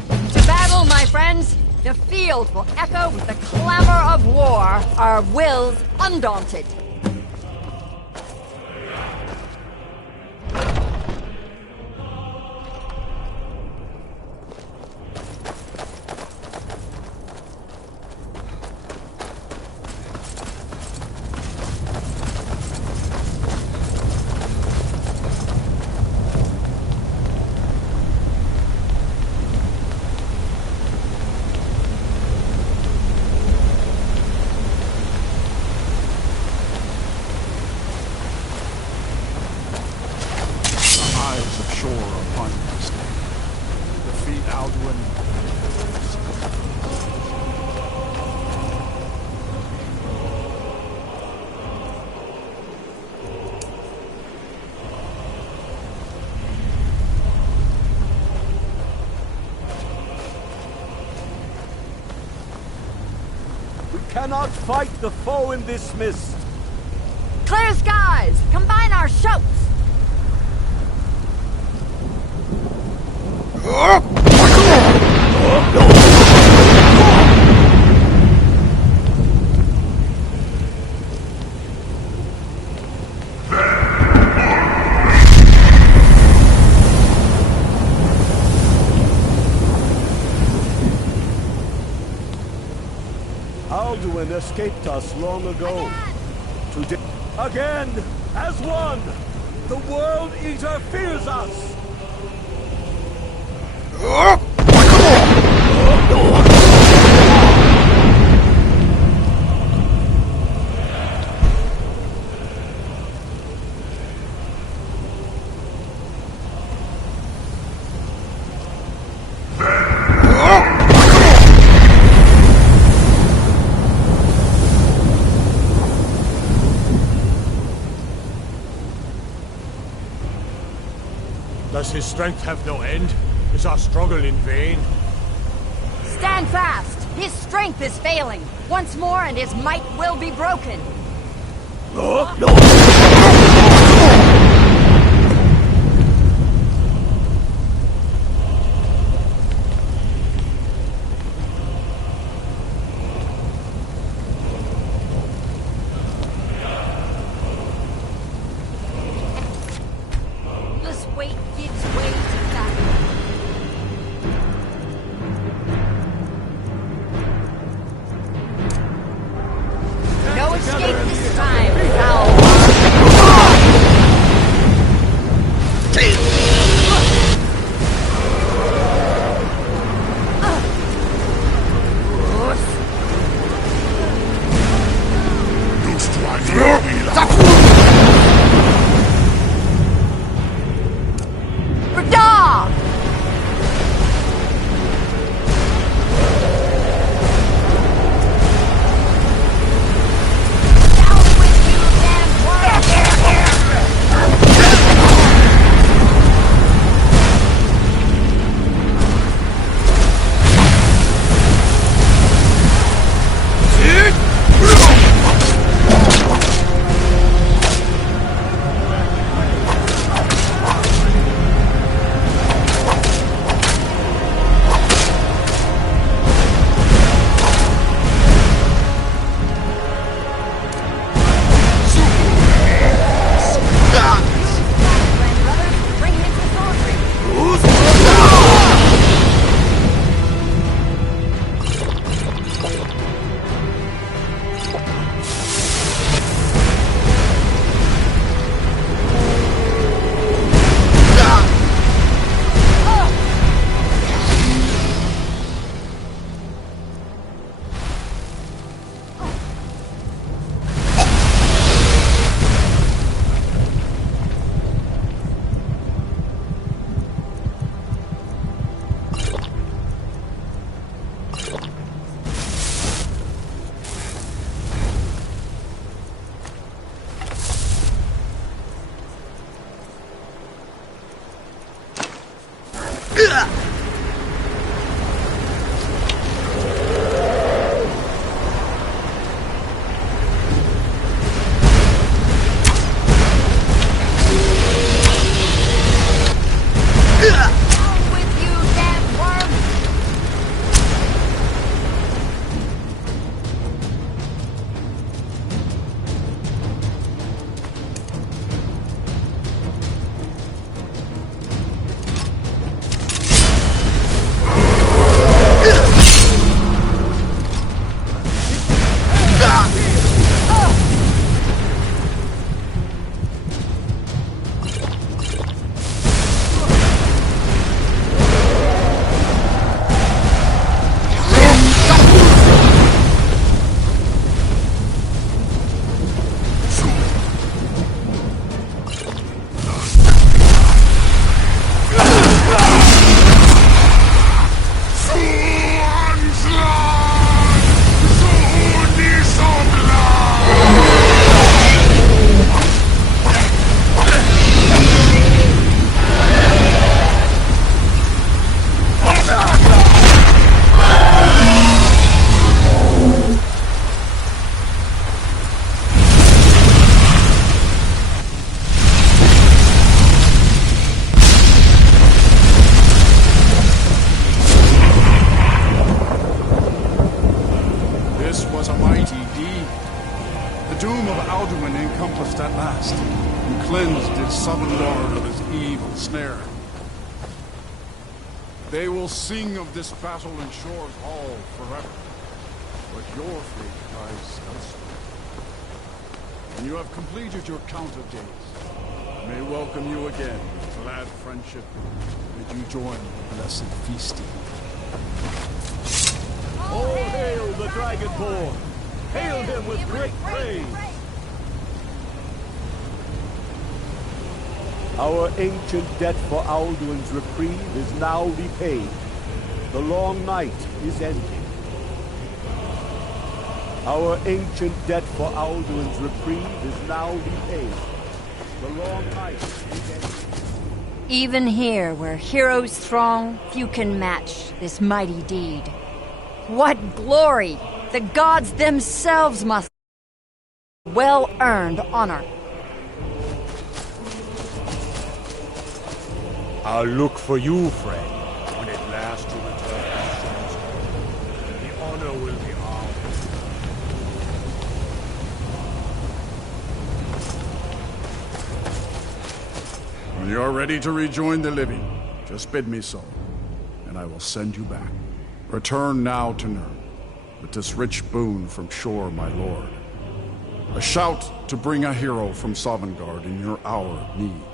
To battle, my friends! The field will echo with the clamor of war, our wills undaunted. Cannot fight the foe in this mist. Clear skies! Combine our shouts! Alduin escaped us long ago. Today, again, as one, the World Eater fears us! Does his strength have no end? Is our struggle in vain? Stand fast! His strength is failing. Once more and his might will be broken. This weight gives way to that. No escape this time, foul. at last, and cleansed his southern lord of his evil snare. They will sing of this battle in Shore's Hall forever, but your fate lies elsewhere. When you have completed your count of days, I may welcome you again with glad friendship, and you join the blessed feasting. All hail the Dragonborn! Hail him with great praise! Our ancient debt for Alduin's reprieve is now repaid. The long night is ending. Our ancient debt for Alduin's reprieve is now repaid. The long night is ending. Even here, where heroes throng, few can match this mighty deed. What glory! The gods themselves must well-earned honor. I'll look for you, friend, when at last you return to Shore's Hall. The honor will be ours. When you are ready to rejoin the living, just bid me so, and I will send you back. Return now to Nurn, with this rich boon from Shore, my lord. A shout to bring a hero from Sovngarde in your hour of need.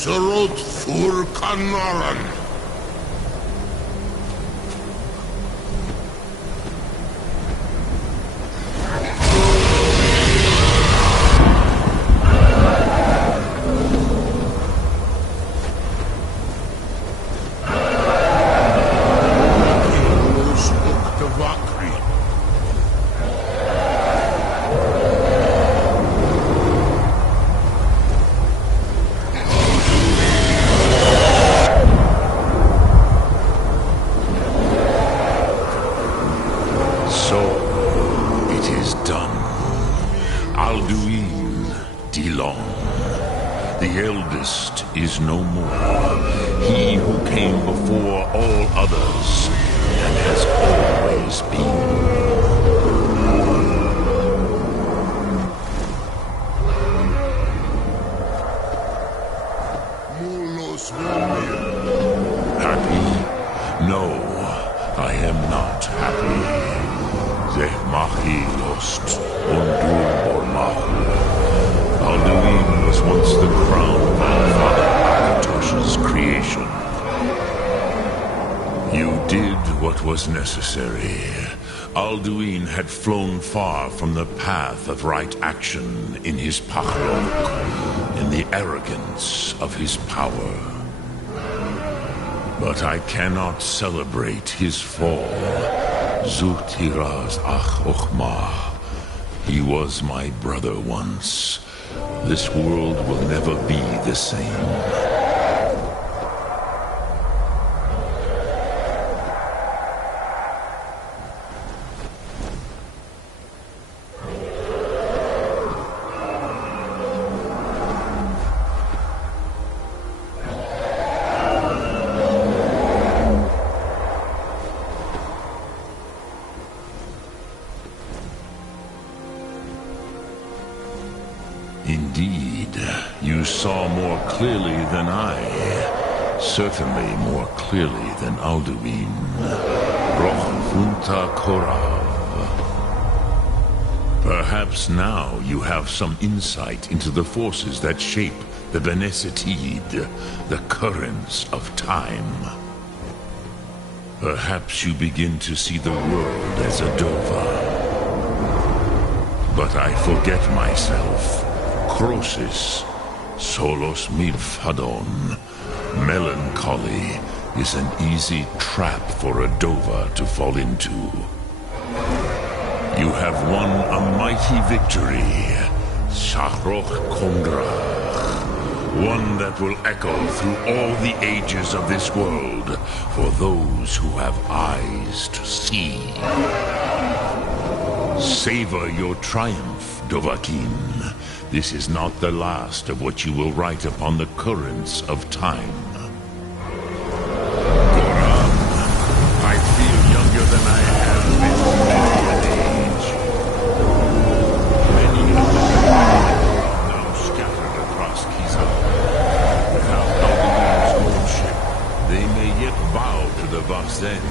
Surut Fur Kanaran. Is no more. He who came before all others and has always been. Happy? No, I am not happy. Zeh machi lost undur bormahu. Alduin was once the crown of my father Akatosh's creation. You did what was necessary. Alduin had flown far from the path of right action in his pachlok, in the arrogance of his power. But I cannot celebrate his fall. Zutiraz ach ochmah. He was my brother once. This world will never be the same. Indeed, you saw more clearly than I. Certainly more clearly than Alduin. Roch Funta Korav. Perhaps now you have some insight into the forces that shape the Benesetid, the currents of time. Perhaps you begin to see the world as a Dova. But I forget myself. Crosis, solos midfadon. Melancholy is an easy trap for a Dova to fall into. You have won a mighty victory, Shahroch Kongrach. One that will echo through all the ages of this world for those who have eyes to see. Savor your triumph, Dovahkiin. This is not the last of what you will write upon the currents of time. Goram, I feel younger than I have been in many an age. Many of the are now scattered across Kizar. Without Alduin's lordship, they may yet bow to the Vazen,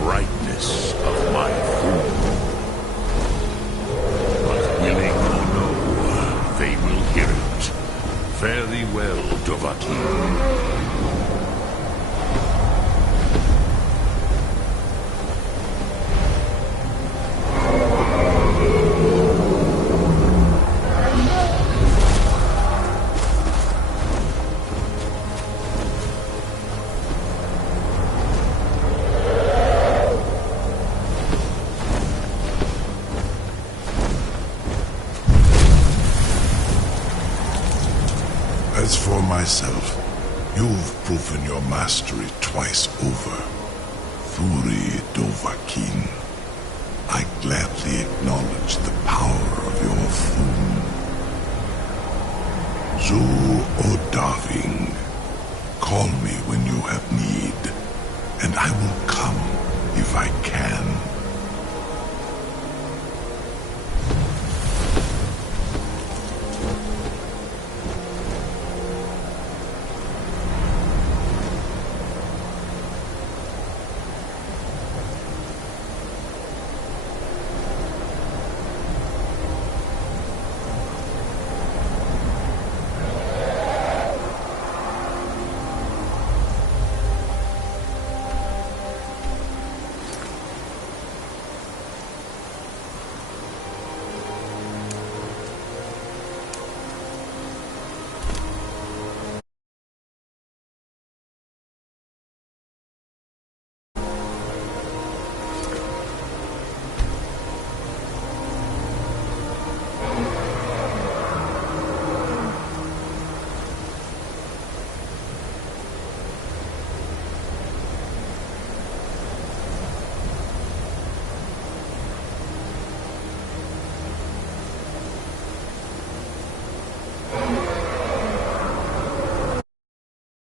brightness of my throne. But willing or no, they will hear it. Fare thee well, Dovahkiin. As for myself, you've proven your mastery twice over. Thuri Dovahkiin, I gladly acknowledge the power of your Thum. Zu Odaving, call me when you have need, and I will come if I can.